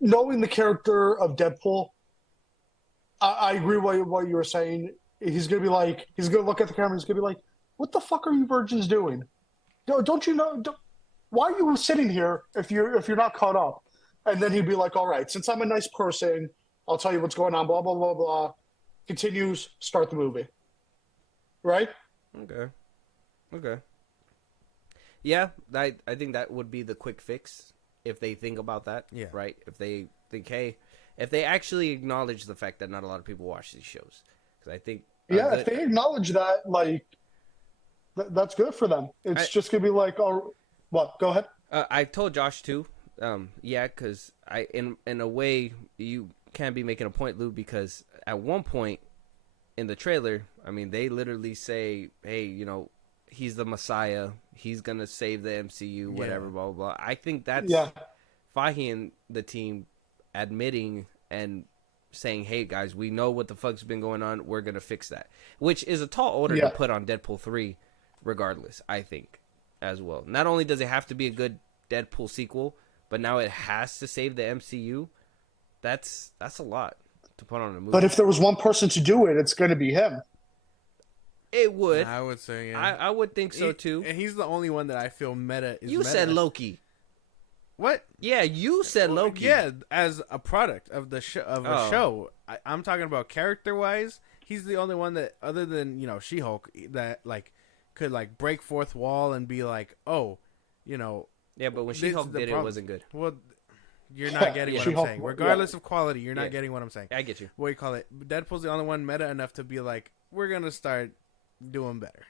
knowing the character of Deadpool, I agree with what you were saying. He's gonna look at the camera. He's gonna be like, "What the fuck are you virgins doing? Don't you know? Why are you sitting here if you're not caught up?" And then he'd be like, "All right, since I'm a nice person, I'll tell you what's going on." Blah blah blah blah. Continues. Start the movie. Right? Okay. Yeah, I think that would be the quick fix if they think about that. Yeah. Right? If they think, hey, if they actually acknowledge the fact that not a lot of people watch these shows. Because I think... if they acknowledge that, like, that's good for them. It's just going to be like, oh, what? Go ahead. I told Josh, too. Because in a way, you can't be making a point, Lou, because at one point in the trailer, I mean, they literally say, hey, he's the Messiah. He's going to save the MCU, whatever, blah, blah, blah. I think that's Feige and the team admitting and saying, hey, guys, we know what the fuck's been going on. We're going to fix that. Which is a tall order to put on Deadpool 3 regardless, I think, as well. Not only does it have to be a good Deadpool sequel, but now it has to save the MCU. That's a lot to put on a movie. But if there was one person to do it, it's going to be him. It would. I would say, yeah. I would think so, too. And he's the only one that I feel meta is You meta. said Loki. What? Yeah, you said Loki. Yeah, as a product of the show. I'm talking about character-wise. He's the only one that, other than, She-Hulk, that, like, could, like, break fourth wall and be like, oh, Yeah, but when She-Hulk did it wasn't good. Well, you're not getting what I'm saying. Regardless of quality, you're not getting what I'm saying. I get you. What do you call it? Deadpool's the only one meta enough to be like, we're going to start doing better,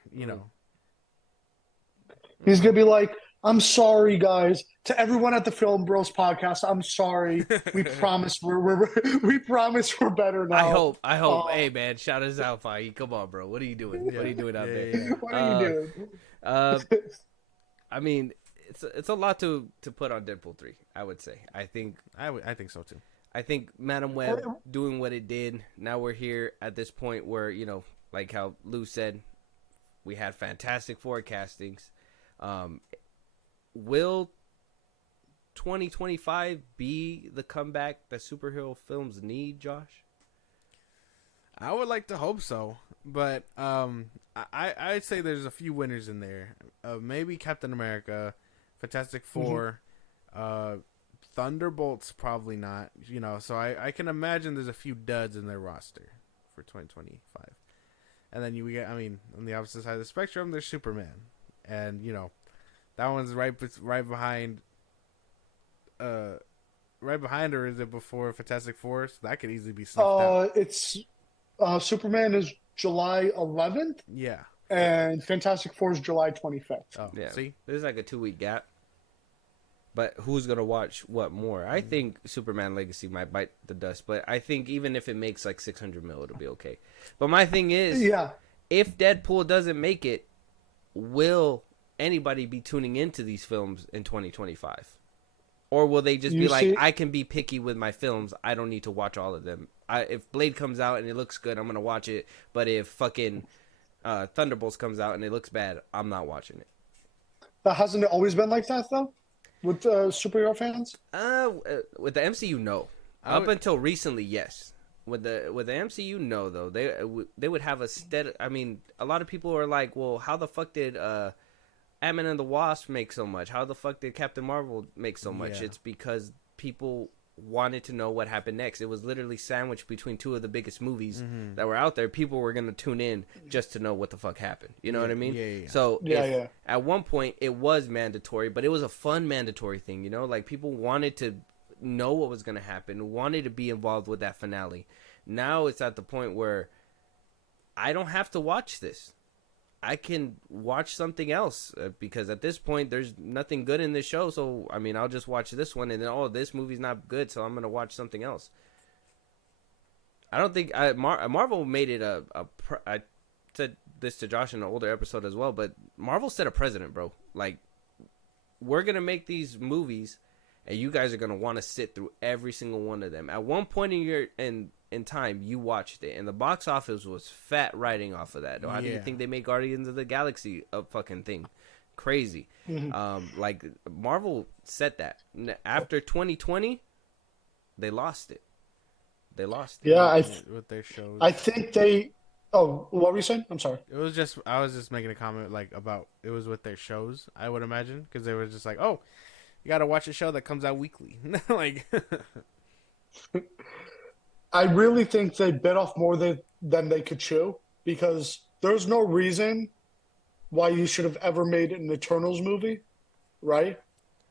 He's going to be like, I'm sorry, guys. To everyone at the Film Bros podcast, I'm sorry. We promise we promise we're better now. I hope. Hey, man, shout us out, Feige. Come on, bro. What are you doing? What are you doing out there? What are you doing? I mean, it's a lot to put on Deadpool 3, I would say. I think so too. I think Madam Web doing what it did. Now we're here at this point where, like how Lou said, we had fantastic forecastings. Will 2025 be the comeback that superhero films need, Josh? I would like to hope so, but I'd say there's a few winners in there. Maybe Captain America, Fantastic Four, Thunderbolts probably not. So I can imagine there's a few duds in their roster for 2025. And then on the opposite side of the spectrum, there's Superman, and that one's right behind right behind her? Is it before Fantastic Four? So that could easily be snuffed out. It's Superman is July 11th, Yeah. and Fantastic Four is July 25th. Oh, Yeah, see, there's like a 2 week gap. But who's gonna watch what more? I think Superman Legacy might bite the dust, but I think even if it makes like 600 mil, it'll be okay. But my thing is, Yeah, if Deadpool doesn't make it, will anybody be tuning into these films in 2025? Or will they just be like, I can be picky with my films. I don't need to watch all of them. If Blade comes out and it looks good, I'm going to watch it. But if fucking Thunderbolts comes out and it looks bad, I'm not watching it. but hasn't it always been like that though, with superhero fans? With the MCU, no. Up until recently, yes. With the MCU, no, though. They would have a steady... I mean, a lot of people are like, well, how the fuck did... Ant-Man and the Wasp make so much? How the fuck did Captain Marvel make so much? Yeah. It's because people wanted to know what happened next. It was literally sandwiched between two of the biggest movies that were out there. People were going to tune in just to know what the fuck happened. You know what I mean? Yeah. So Yeah. at one point it was mandatory, but it was a fun mandatory thing, you know? Like people wanted to know what was going to happen, wanted to be involved with that finale. Now it's at the point where I don't have to watch this. I can watch something else because at this point there's nothing good in this show. So I mean, I'll just watch this one, and then this movie's not good, so I'm gonna watch something else. I don't think Marvel made it I said this to Josh in an older episode as well, but Marvel set a precedent, bro. Like, we're gonna make these movies, and you guys are gonna want to sit through every single one of them. At one point in time, you watched it, and the box office was fat riding off of that. How do you think they made Guardians of the Galaxy a fucking thing? Crazy. Like, Marvel set that. After 2020, they lost it. Yeah, With their shows. I think they. Oh, what were you saying? I'm sorry. It was just I was just making a comment like about it was with their shows. I would imagine because they were just like, oh, you got to watch a show that comes out weekly. Like, I really think they bit off more than they could chew because there's no reason why you should have ever made an Eternals movie, right?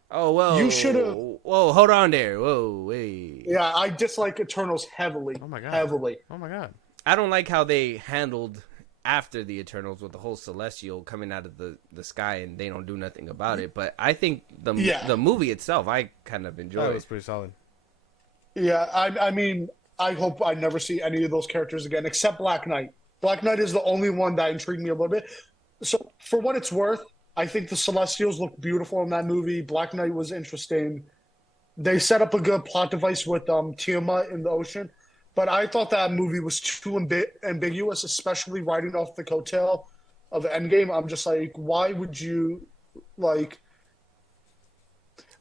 Oh, well. You should have. Whoa, hold on there. Whoa, wait. Yeah, I dislike Eternals heavily. oh my god, Heavily. oh my god. I don't like how they handled after the Eternals with the whole Celestial coming out of the sky and they don't do nothing about it. But I think the movie itself, I kind of That enjoyed. was pretty solid. Yeah, I mean, I hope I never see any of those characters again, except Black Knight. Black Knight is the only one that intrigued me a little bit. So, for what it's worth, I think the Celestials look beautiful in that movie. Black Knight was interesting. They set up a good plot device with Tiamat in the ocean, but I thought that movie was too ambiguous, especially riding off the coattail of Endgame. I'm just like, why would you, like...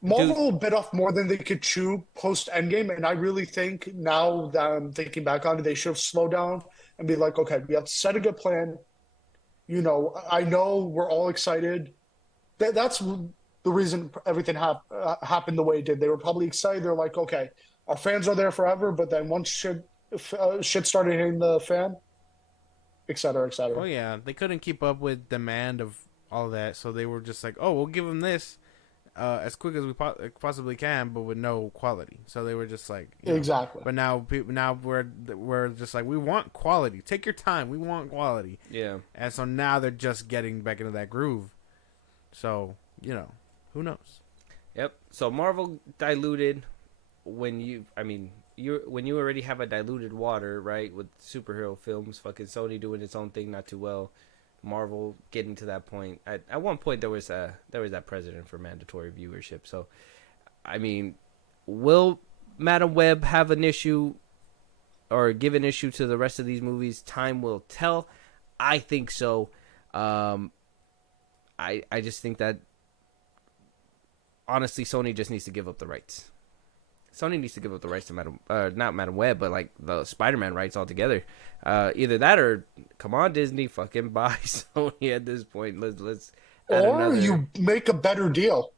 Marvel bit off more than they could chew post Endgame, and I really think now that I'm thinking back on it, they should have slowed down and be like, okay, we have to set a good plan. You know, I know we're all excited. That's the reason everything happened the way it did. They were probably excited. They're like, okay, our fans are there forever, but then once shit started hitting the fan, et cetera, et cetera. Oh yeah, they couldn't keep up with demand of all that, so they were just like, oh, we'll give them this as quick as we possibly can, but with no quality. So they were just like, you know. Exactly. But now we're just like, we want quality. Take your time. We want quality. Yeah. And so now they're just getting back into that groove. So, you know, who knows? Yep. So Marvel diluted when you already have a diluted water, right? With superhero films, fucking Sony doing its own thing not too well. Marvel getting to that point. At one point there was that precedent for mandatory viewership. So, I mean, will Madam Web have an issue or give an issue to the rest of these movies? Time will tell. I think so. I just think that honestly, Sony just needs to give up the rights. Sony needs to give up the rights to not Madam Web, but like the Spider-Man rights altogether. Either that or come on, Disney, fucking buy Sony at this point. Let's add or another... you make a better deal.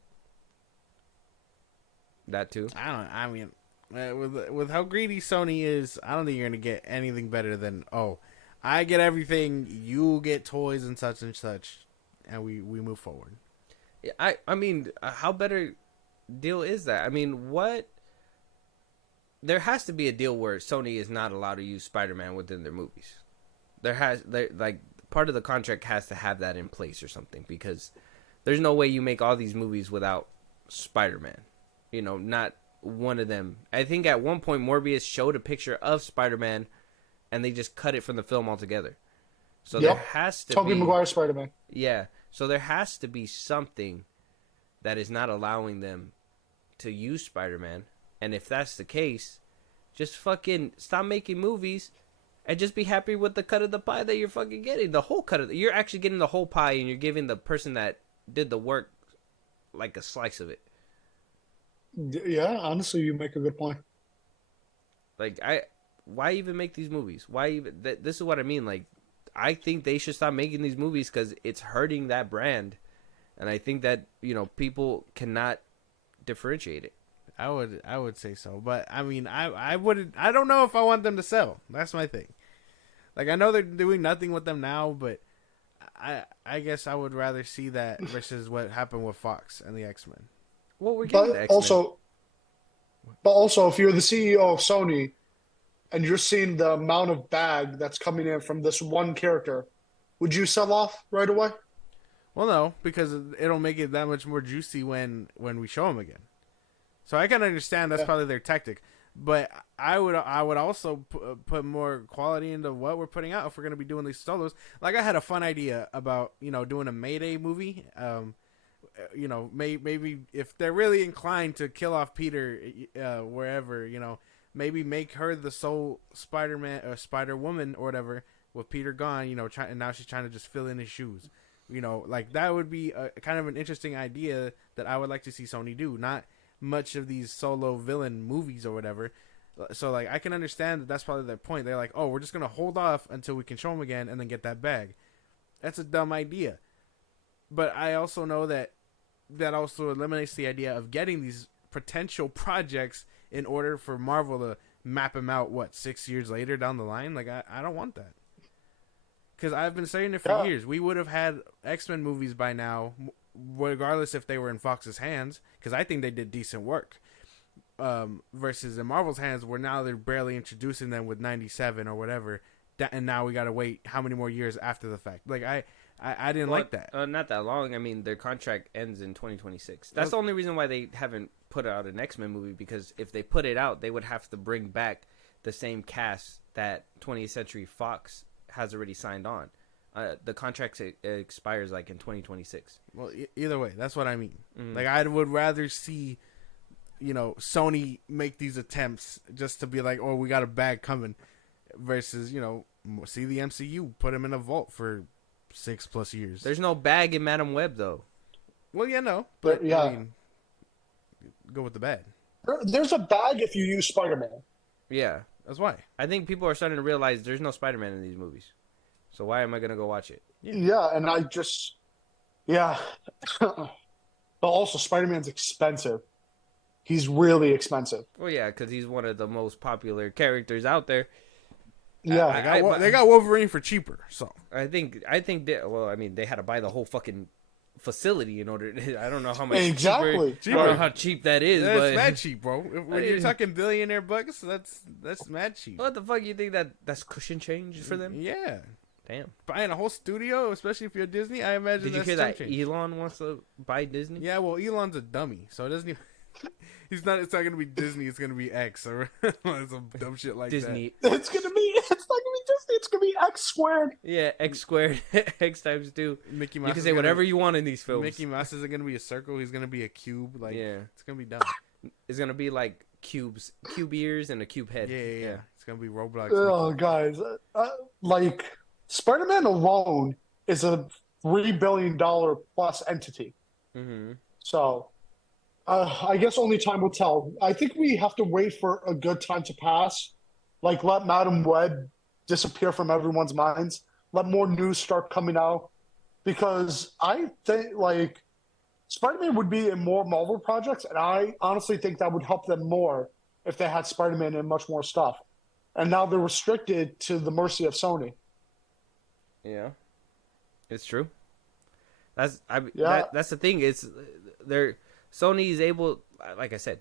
That too. I mean, with how greedy Sony is, I don't think you're gonna get anything better than I get everything, you get toys and such, and we move forward. I mean, how better deal is that? I mean, what there has to be a deal where Sony is not allowed to use Spider-Man within their movies. Like part of the contract has to have that in place or something, because there's no way you make all these movies without Spider-Man. You know, not one of them. I think at one point Morbius showed a picture of Spider-Man, and they just cut it from the film altogether. So there has to Tobey be Maguire Spider-Man. Yeah. So there has to be something that is not allowing them to use Spider-Man. And if that's the case, just fucking stop making movies and just be happy with the cut of the pie that you're fucking getting. The whole cut of you're actually getting the whole pie, and you're giving the person that did the work like a slice of it. Yeah, honestly, you make a good point. Like why even make these movies? Why even this is what I mean. Like, I think they should stop making these movies because it's hurting that brand, and I think that, you know, people cannot differentiate it. I would say so, but I mean, I don't know if I want them to sell. That's my thing. Like, I know they're doing nothing with them now, but I guess I would rather see that versus what happened with Fox and the X-Men. Well, we're getting the X-Men. But also, if you're the CEO of Sony and you're seeing the amount of bag that's coming in from this one character, would you sell off right away? Well, no, because it'll make it that much more juicy when we show them again. So I can understand that's probably their tactic, but I would also put more quality into what we're putting out if we're going to be doing these solos. Like, I had a fun idea about, you know, doing a Mayday movie. You know, maybe if they're really inclined to kill off Peter wherever, you know, maybe make her the sole Spider-Man or Spider-Woman or whatever with Peter gone, you know, and now she's trying to just fill in his shoes. You know, like, that would be a kind of an interesting idea that I would like to see Sony do. Not much of these solo villain movies or whatever. So, like, I can understand that that's probably their point. They're like, oh, we're just going to hold off until we can show them again and then get that bag. That's a dumb idea. But I also know that also eliminates the idea of getting these potential projects in order for Marvel to map them out, 6 years later down the line? Like, I don't want that. Because I've been saying it for years. We would have had X-Men movies by now, regardless if they were in Fox's hands, because I think they did decent work. Versus in Marvel's hands, where now they're barely introducing them with 97 or whatever, and now we got to wait how many more years after the fact. Like, I didn't like that. Not that long. I mean, their contract ends in 2026. That's the only reason why they haven't put out an X-Men movie, because if they put it out, they would have to bring back the same cast that 20th Century Fox has already signed on. The contract expires like in 2026. Well, either way, that's what I mean. Mm-hmm. Like, I would rather see, you know, Sony make these attempts just to be like, oh, we got a bag coming, versus, you know, see the MCU put them in a vault for 6+ years. There's no bag in Madam Web, though. Well, yeah, no, but yeah, I mean, go with the bag. There's a bag if you use Spider-Man. Yeah, that's why. I think people are starting to realize there's no Spider-Man in these movies. So why am I gonna go watch it? Yeah, and but also Spider-Man's expensive. He's really expensive. Well, yeah, because he's one of the most popular characters out there. Yeah, they got Wolverine for cheaper. So I think well, I mean, they had to buy the whole fucking facility in order. I don't know how much exactly. cheaper. I don't know how cheap that is. That's but mad cheap, bro. When you're talking billionaire bucks, that's mad cheap. What the fuck? You think that's cushion change for them? Yeah. Damn. Buying a whole studio, especially if you're Disney, I imagine. Did you hear that Elon wants to buy Disney? Yeah, well, Elon's a dummy, so it doesn't even. It's not gonna be Disney. It's gonna be X or some dumb shit like Disney. That. It's not gonna be Disney. It's gonna be X squared. Yeah, X squared, X times 2. Mickey Mouse. You can say whatever you want in these films. Mickey Mouse isn't gonna be a circle. He's gonna be a cube. Like, yeah, it's gonna be dumb. It's gonna be like cube ears and a cube head. Yeah. It's gonna be Roblox. Oh, Mickey. guys, like Spider-Man alone is a $3 billion plus entity. Mm-hmm. So. I guess only time will tell. I think we have to wait for a good time to pass. Like, let Madam Web disappear from everyone's minds. Let more news start coming out. Because I think, like, Spider-Man would be in more Marvel projects, and I honestly think that would help them more if they had Spider-Man in much more stuff. And now they're restricted to the mercy of Sony. Yeah. It's true. That's the thing. Sony is able, like I said,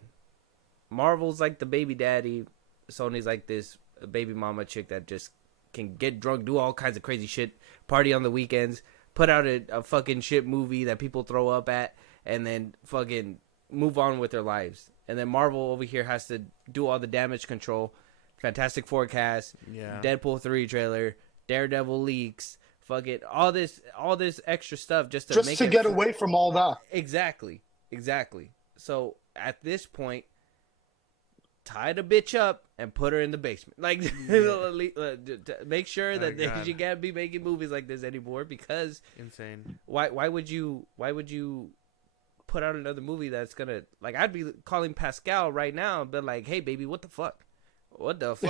Marvel's like the baby daddy. Sony's like this baby mama chick that just can get drunk, do all kinds of crazy shit, party on the weekends, put out a fucking shit movie that people throw up at, and then fucking move on with their lives. And then Marvel over here has to do all the damage control, Fantastic Four cast, Deadpool 3 trailer, Daredevil leaks, fucking all this extra stuff just to get away from all that. Exactly. So at this point, tie the bitch up and put her in the basement. Like, make sure that she can't be making movies like this anymore, because insane. Why would you put out another movie that's gonna, like, I'd be calling Pascal right now and be like, hey baby, what the fuck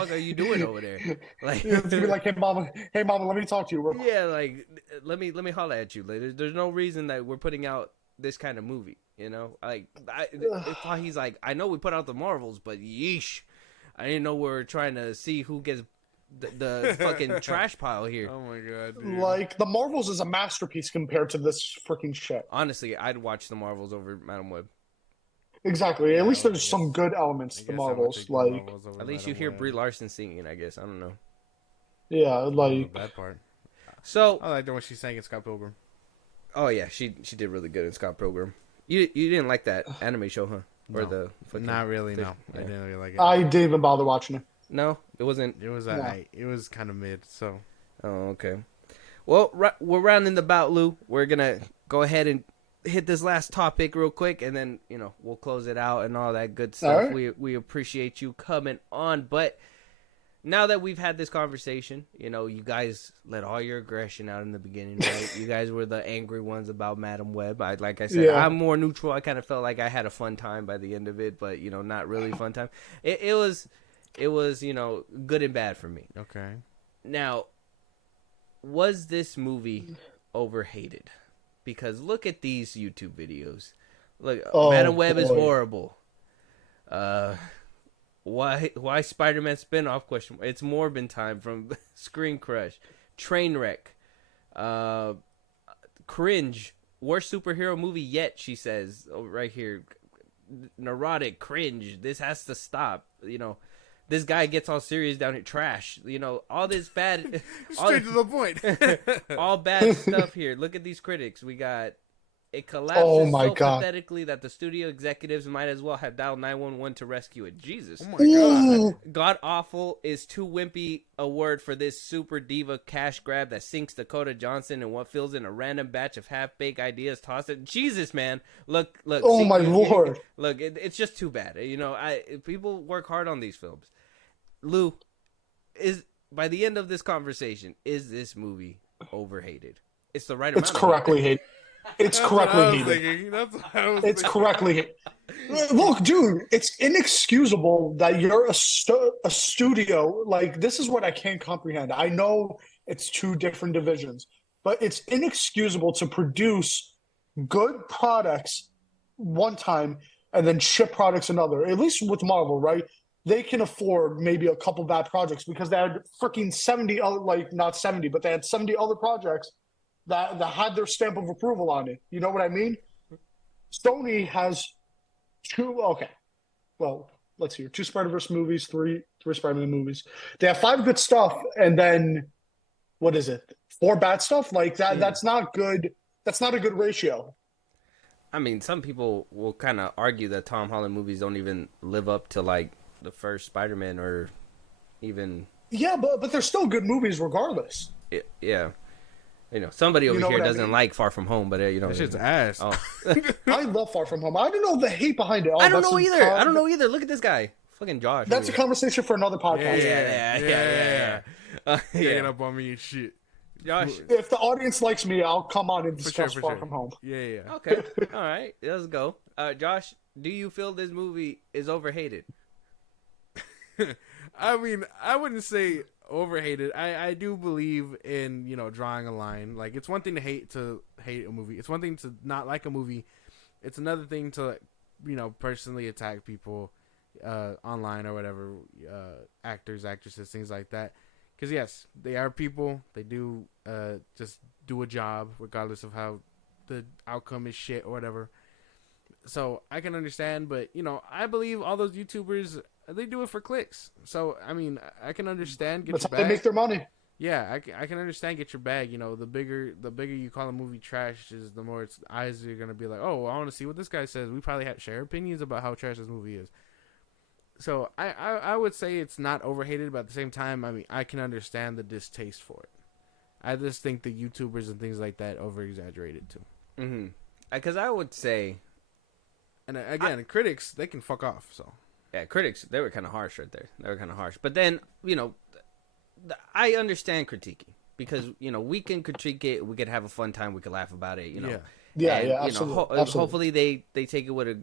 are you doing over there? Like, it's gonna be like, hey mama, let me talk to you real quick. Yeah, like, let me holler at you. Like, there's no reason that we're putting out this kind of movie, you know? Like, he's like, I know we put out the Marvels, but yeesh, I didn't know we were trying to see who gets the fucking trash pile here. Oh my god, dude. Like, the Marvels is a masterpiece compared to this freaking shit. Honestly, I'd watch the Marvels over Madam Web. Exactly. At least there's some good elements to the Marvels. Like, at least you hear Brie Larson singing, I guess. I don't know. Yeah, like that part. So I like the one she sang in Scott Pilgrim. Oh yeah, she did really good in Scott Pilgrim. You didn't like that anime show, huh? Or No, not really. No, yeah. I didn't really like it. I didn't even bother watching it. No, it wasn't. It was it was kind of mid. So. Oh, okay. Well, we're rounding the bout, Lou. We're gonna go ahead and hit this last topic real quick, and then we'll close it out and all that good stuff. Right. We appreciate you coming on, but now that we've had this conversation, you guys let all your aggression out in the beginning, right? You guys were the angry ones about Madam Web. Like I said, I'm more neutral. I kind of felt like I had a fun time by the end of it, but not really fun time. It was good and bad for me. Okay. Now, was this movie overhated? Because look at these YouTube videos. Look, Madam Web is horrible. Why Spider-Man spinoff? Question. It's Morbin time from Screen Crush, Trainwreck, Cringe, worst superhero movie yet. She says right here, neurotic, cringe. This has to stop. This guy gets all serious down here. Trash. All this bad. Straight to the point. All bad stuff here. Look at these critics. We got. It collapses pathetically that the studio executives might as well have dialed 911 to rescue it. Jesus. Oh my god. God awful is too wimpy a word for this super diva cash grab that sinks Dakota Johnson in what fills in a random batch of half-baked ideas tossed at. Jesus, man. Look. Oh my lord. Look, it's just too bad. People work hard on these films. Lou, by the end of this conversation, is this movie overhated? It's the right amount. It's correctly hated. It's correctly hated. It's correctly hated. Look, dude, it's inexcusable that you're a studio. Like, this is what I can't comprehend. I know it's two different divisions, but it's inexcusable to produce good products one time and then ship products another. At least with Marvel, right? They can afford maybe a couple bad projects because they had freaking 70 other, not 70, but they had 70 other projects that had their stamp of approval on it. You know what I mean? Sony has let's hear. 2 Spider-Verse movies, 3 Spider-Man movies. They have 5 good stuff, and then, what is it? 4 bad stuff? Like, that's not good. That's not a good ratio. I mean, some people will kind of argue that Tom Holland movies don't even live up to, like, the first Spider-Man or even... Yeah, but they're still good movies regardless. Yeah. Somebody over here doesn't like Far From Home, but that shit's ass. Oh. I love Far From Home. I don't know the hate behind it. I don't know either. Look at this guy, fucking Josh. That's a conversation for another podcast. Yeah. Getting up on me and shit. Josh, if the audience likes me, I'll come on and discuss Far From Home. Yeah. Okay, all right, let's go. Josh, do you feel this movie is overhated? I mean, I wouldn't say overhated. I do believe in drawing a line. Like, it's one thing to hate a movie. It's one thing to not like a movie. It's another thing to personally attack people online or whatever, actors, actresses, things like that. Because yes, they are people. They do just do a job regardless of how the outcome is shit or whatever. So I can understand, but I believe all those YouTubers, they do it for clicks. So I mean, I can understand. That's how they make their money. Yeah, I can understand. Get your bag. The bigger you call a movie trash, is the more its eyes are gonna be like, oh, I want to see what this guy says. We probably share opinions about how trash this movie is. So I would say it's not overhated, but at the same time, I mean, I can understand the distaste for it. I just think the YouTubers and things like that over exaggerated too. Mm-hmm. Because I would say, and again, critics, they can fuck off. So yeah, critics, they were kind of harsh right there. They were kind of harsh. But then I understand critiquing because we can critique it. We could have a fun time. We could laugh about it. Yeah, and, absolutely. Hopefully they take it with a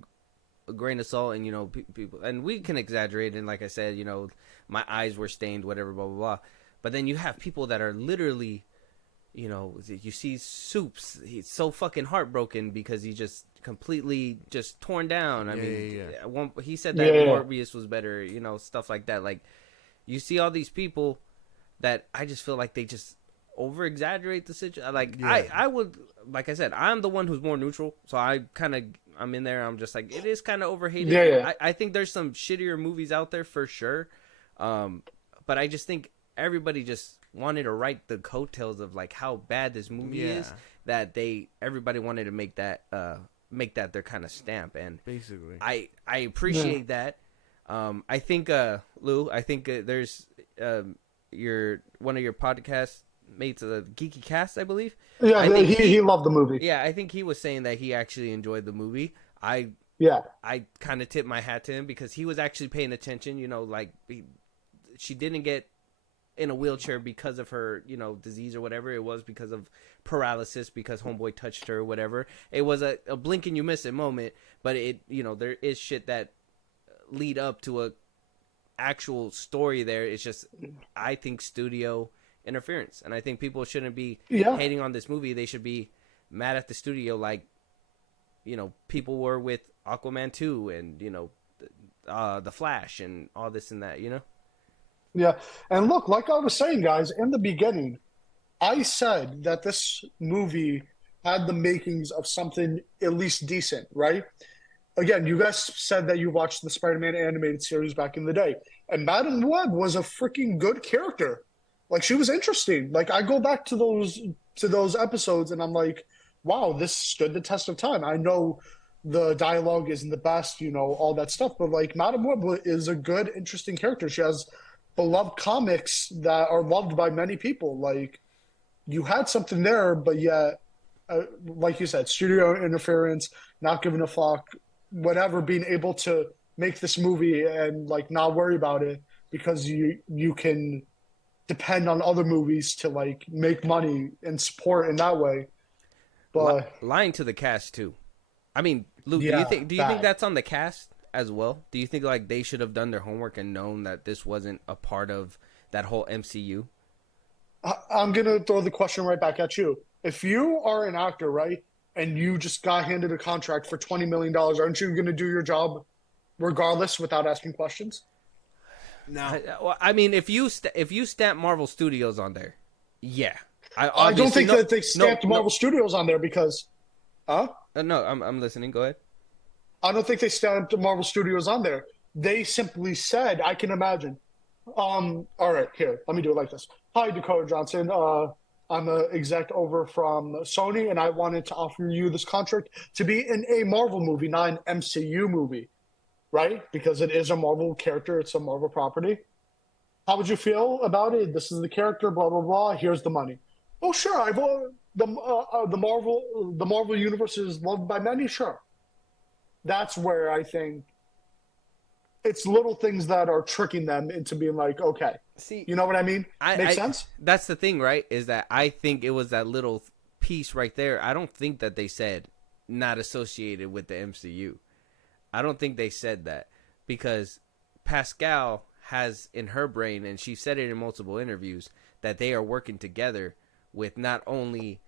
grain of salt, and people, and we can exaggerate. And like I said, my eyes were stained, whatever, blah blah blah. But then you have people that are literally, you see Soups. He's so fucking heartbroken because he just completely just torn down. I mean, he said that Morbius was better. Stuff like that. Like you see all these people that I just feel like they just over exaggerate the situation. Like I would, like I said, I'm the one who's more neutral, so I'm in there. I'm just like, it is kind of overhated. Yeah. I think there's some shittier movies out there for sure, but I just think everybody just wanted to write the coattails of like how bad this movie is, that everybody wanted to make that their kind of stamp, and basically I appreciate that. I think Lou, there's one of your podcast mates, Geeky Cast, I believe. Yeah, he loved the movie. Yeah, I think he was saying that he actually enjoyed the movie. I kind of tipped my hat to him because he was actually paying attention. She didn't get in a wheelchair because of her, disease or whatever. It was because of paralysis, because homeboy touched her or whatever. It was a blink and you miss it moment, but there is shit that lead up to a actual story there. It's just, I think, studio interference, and I think people shouldn't be hating on this movie. They should be mad at the studio like people were with Aquaman 2 and the Flash and all this and that. Yeah, and look, like I was saying, guys, in the beginning, I said that this movie had the makings of something at least decent, right? Again, you guys said that you watched the Spider-Man animated series back in the day, and Madam Web was a freaking good character. Like, she was interesting. Like, I go back to those episodes, and I'm like, wow, this stood the test of time. I know the dialogue isn't the best, all that stuff, but like, Madam Web is a good, interesting character. She has beloved comics that are loved by many people. Like, you had something there, but yet, like you said, studio interference, not giving a fuck, whatever, being able to make this movie and like not worry about it because you can depend on other movies to like make money and support in that way. But lying to the cast too. I mean, Luke, do you think that's on the cast as well? Do you think like they should have done their homework and known that this wasn't a part of that whole MCU? I'm gonna throw the question right back at you. If you are an actor, right, and you just got handed a contract for $20 million, aren't you gonna do your job regardless without asking questions? No. I mean, if you stamp Marvel Studios on there, yeah. I don't think that they stamped Marvel Studios on there because, no, I'm listening. Go ahead. I don't think they stamped Marvel Studios on there. They simply said, I can imagine. All right, here, let me do it like this. Hi, Dakota Johnson. I'm an exec over from Sony, and I wanted to offer you this contract to be in a Marvel movie, not an MCU movie, right? Because it is a Marvel character. It's a Marvel property. How would you feel about it? This is the character, blah, blah, blah. Here's the money. Oh, sure. The Marvel universe is loved by many. Sure. That's where I think it's little things that are tricking them into being like, okay, see, you know what I mean? Makes sense? That's the thing, right? Is that I think it was that little piece right there. I don't think that they said not associated with the MCU. I don't think they said that because Pascal has in her brain, and she said it in multiple interviews, that they are working together with not only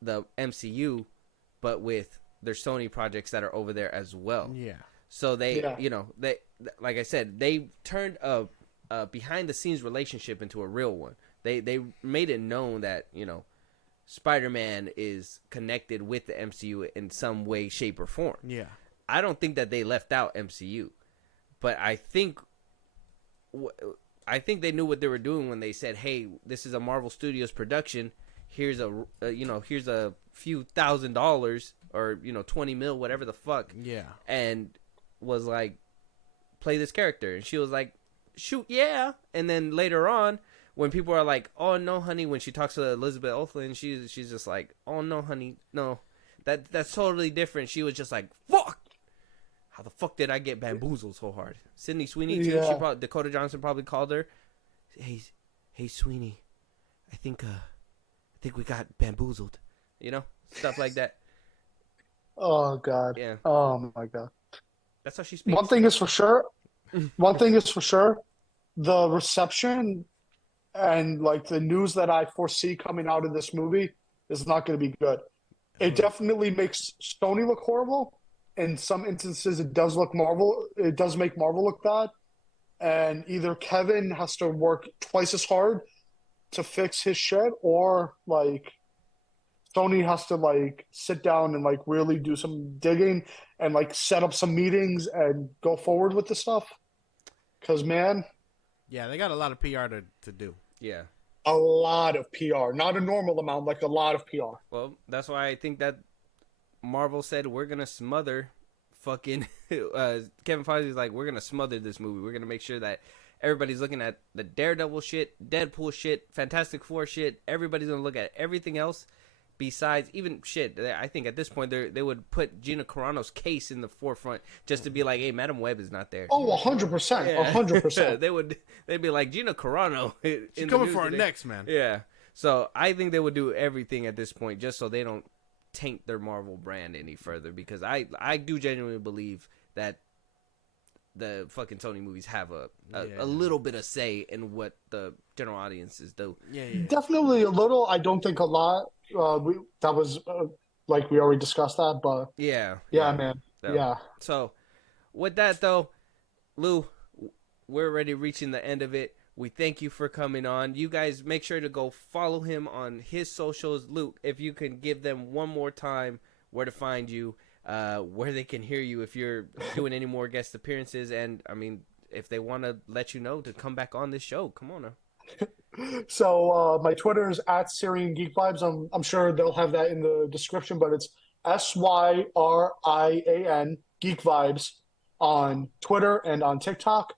the MCU, but with their Sony projects that are over there as well. Yeah. So they, they, like I said, they turned a behind the scenes relationship into a real one. They made it known that, Spider-Man is connected with the MCU in some way, shape, or form. Yeah. I don't think that they left out MCU, but I think they knew what they were doing when they said, "Hey, this is a Marvel Studios production. Here's here's a few $1,000 or 20 mil, whatever the fuck." Yeah. And was like, play this character, and she was like, shoot, yeah. And then later on, when people are like, "Oh no, honey," when she talks to Elizabeth Olsen, she's just like, "Oh no, honey, no, that's totally different." She was just like, "Fuck, how the fuck did I get bamboozled so hard?" Sydney Sweeney too. Yeah. Dakota Johnson probably called her, "Hey, Sweeney, I think we got bamboozled," stuff like that. Oh God. Yeah, Oh my God. that's how she speaks. One thing is for sure. The reception and like the news that I foresee coming out of this movie is not going to be good. It definitely makes Sony look horrible. In some instances, it does make Marvel look bad. And either Kevin has to work twice as hard to fix his shit, or like Sony has to like sit down and like really do some digging and like set up some meetings and go forward with the stuff. Because man, Yeah, they got a lot of PR to do. Yeah. a lot of PR, not a normal amount, like a lot of PR. Well, that's why I think that Marvel said we're gonna smother fucking Kevin Feige's like, we're gonna smother this movie. We're gonna make sure that everybody's looking at the Daredevil shit, Deadpool shit, Fantastic Four shit. Everybody's gonna look at everything else besides even shit. I think at this point they would put Gina Carano's case in the forefront just to be like, "Hey, Madam Web is not there." Oh, 100%, 100%. They'd be like, Gina Carano. She's coming for our necks, man. Yeah. So I think they would do everything at this point just so they don't taint their Marvel brand any further, because I do genuinely believe that the fucking Sony movies have a little bit of say in what the general audiences do. Yeah. Definitely a little. I don't think a lot. That was like we already discussed that, but Yeah, man. So, Yeah. So, with that though, Lou, we're already reaching the end of it. We thank you for coming on. You guys make sure to go follow him on his socials. Luke, if you can give them one more time where to find you, where they can hear you if you're doing any more guest appearances, and I mean, if they want to let you know to come back on this show, come on now. So my Twitter is at Syrian Geek Vibes. I'm sure they'll have that in the description, but it's SYRIAN Geek Vibes on Twitter and on TikTok.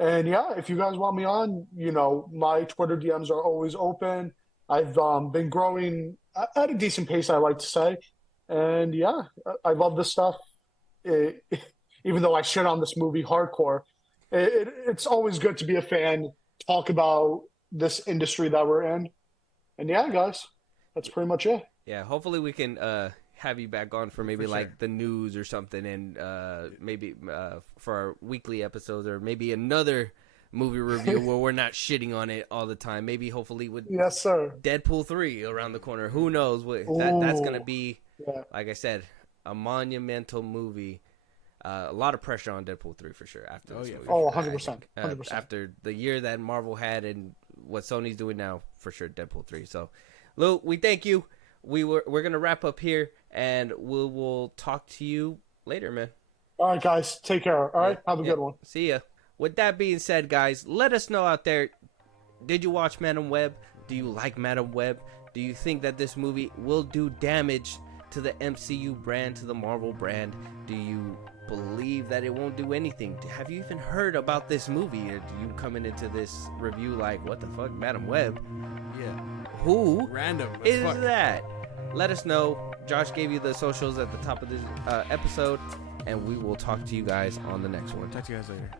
And yeah, if you guys want me on, my Twitter DMs are always open. I've been growing at a decent pace, I like to say. And yeah, I love this stuff. Even though I shit on this movie hardcore, it's always good to be a fan, talk about this industry that we're in. And yeah, guys, that's pretty much it. Yeah, hopefully we can have you back on for maybe like the news or something, and maybe for our weekly episodes, or maybe another movie review where we're not shitting on it all the time. Maybe hopefully with Yes, sir. Deadpool 3 around the corner. Who knows what that's going to be. Yeah. Like I said, a monumental movie. A lot of pressure on Deadpool 3 for sure after this movie. Oh, for sure, 100%. I think. 100%. After the year that Marvel had and what Sony's doing now, for sure, Deadpool 3. So, Lou, we thank you. We're going to wrap up here, and we'll talk to you later, man. All right, guys, take care. All right, have a good one. See ya. With that being said, guys, let us know out there, did you watch Madam Web? Do you like Madam Web? Do you think that this movie will do damage to the MCU brand, to the Marvel brand? Do you believe that it won't do anything? Have you even heard about this movie? Or do you coming into this review like, what the fuck, Madam Web? Yeah. Who Random as is fuck. that? Let us know. Josh gave you the socials at the top of this episode, and we will talk to you guys on the next one. Talk to you guys later.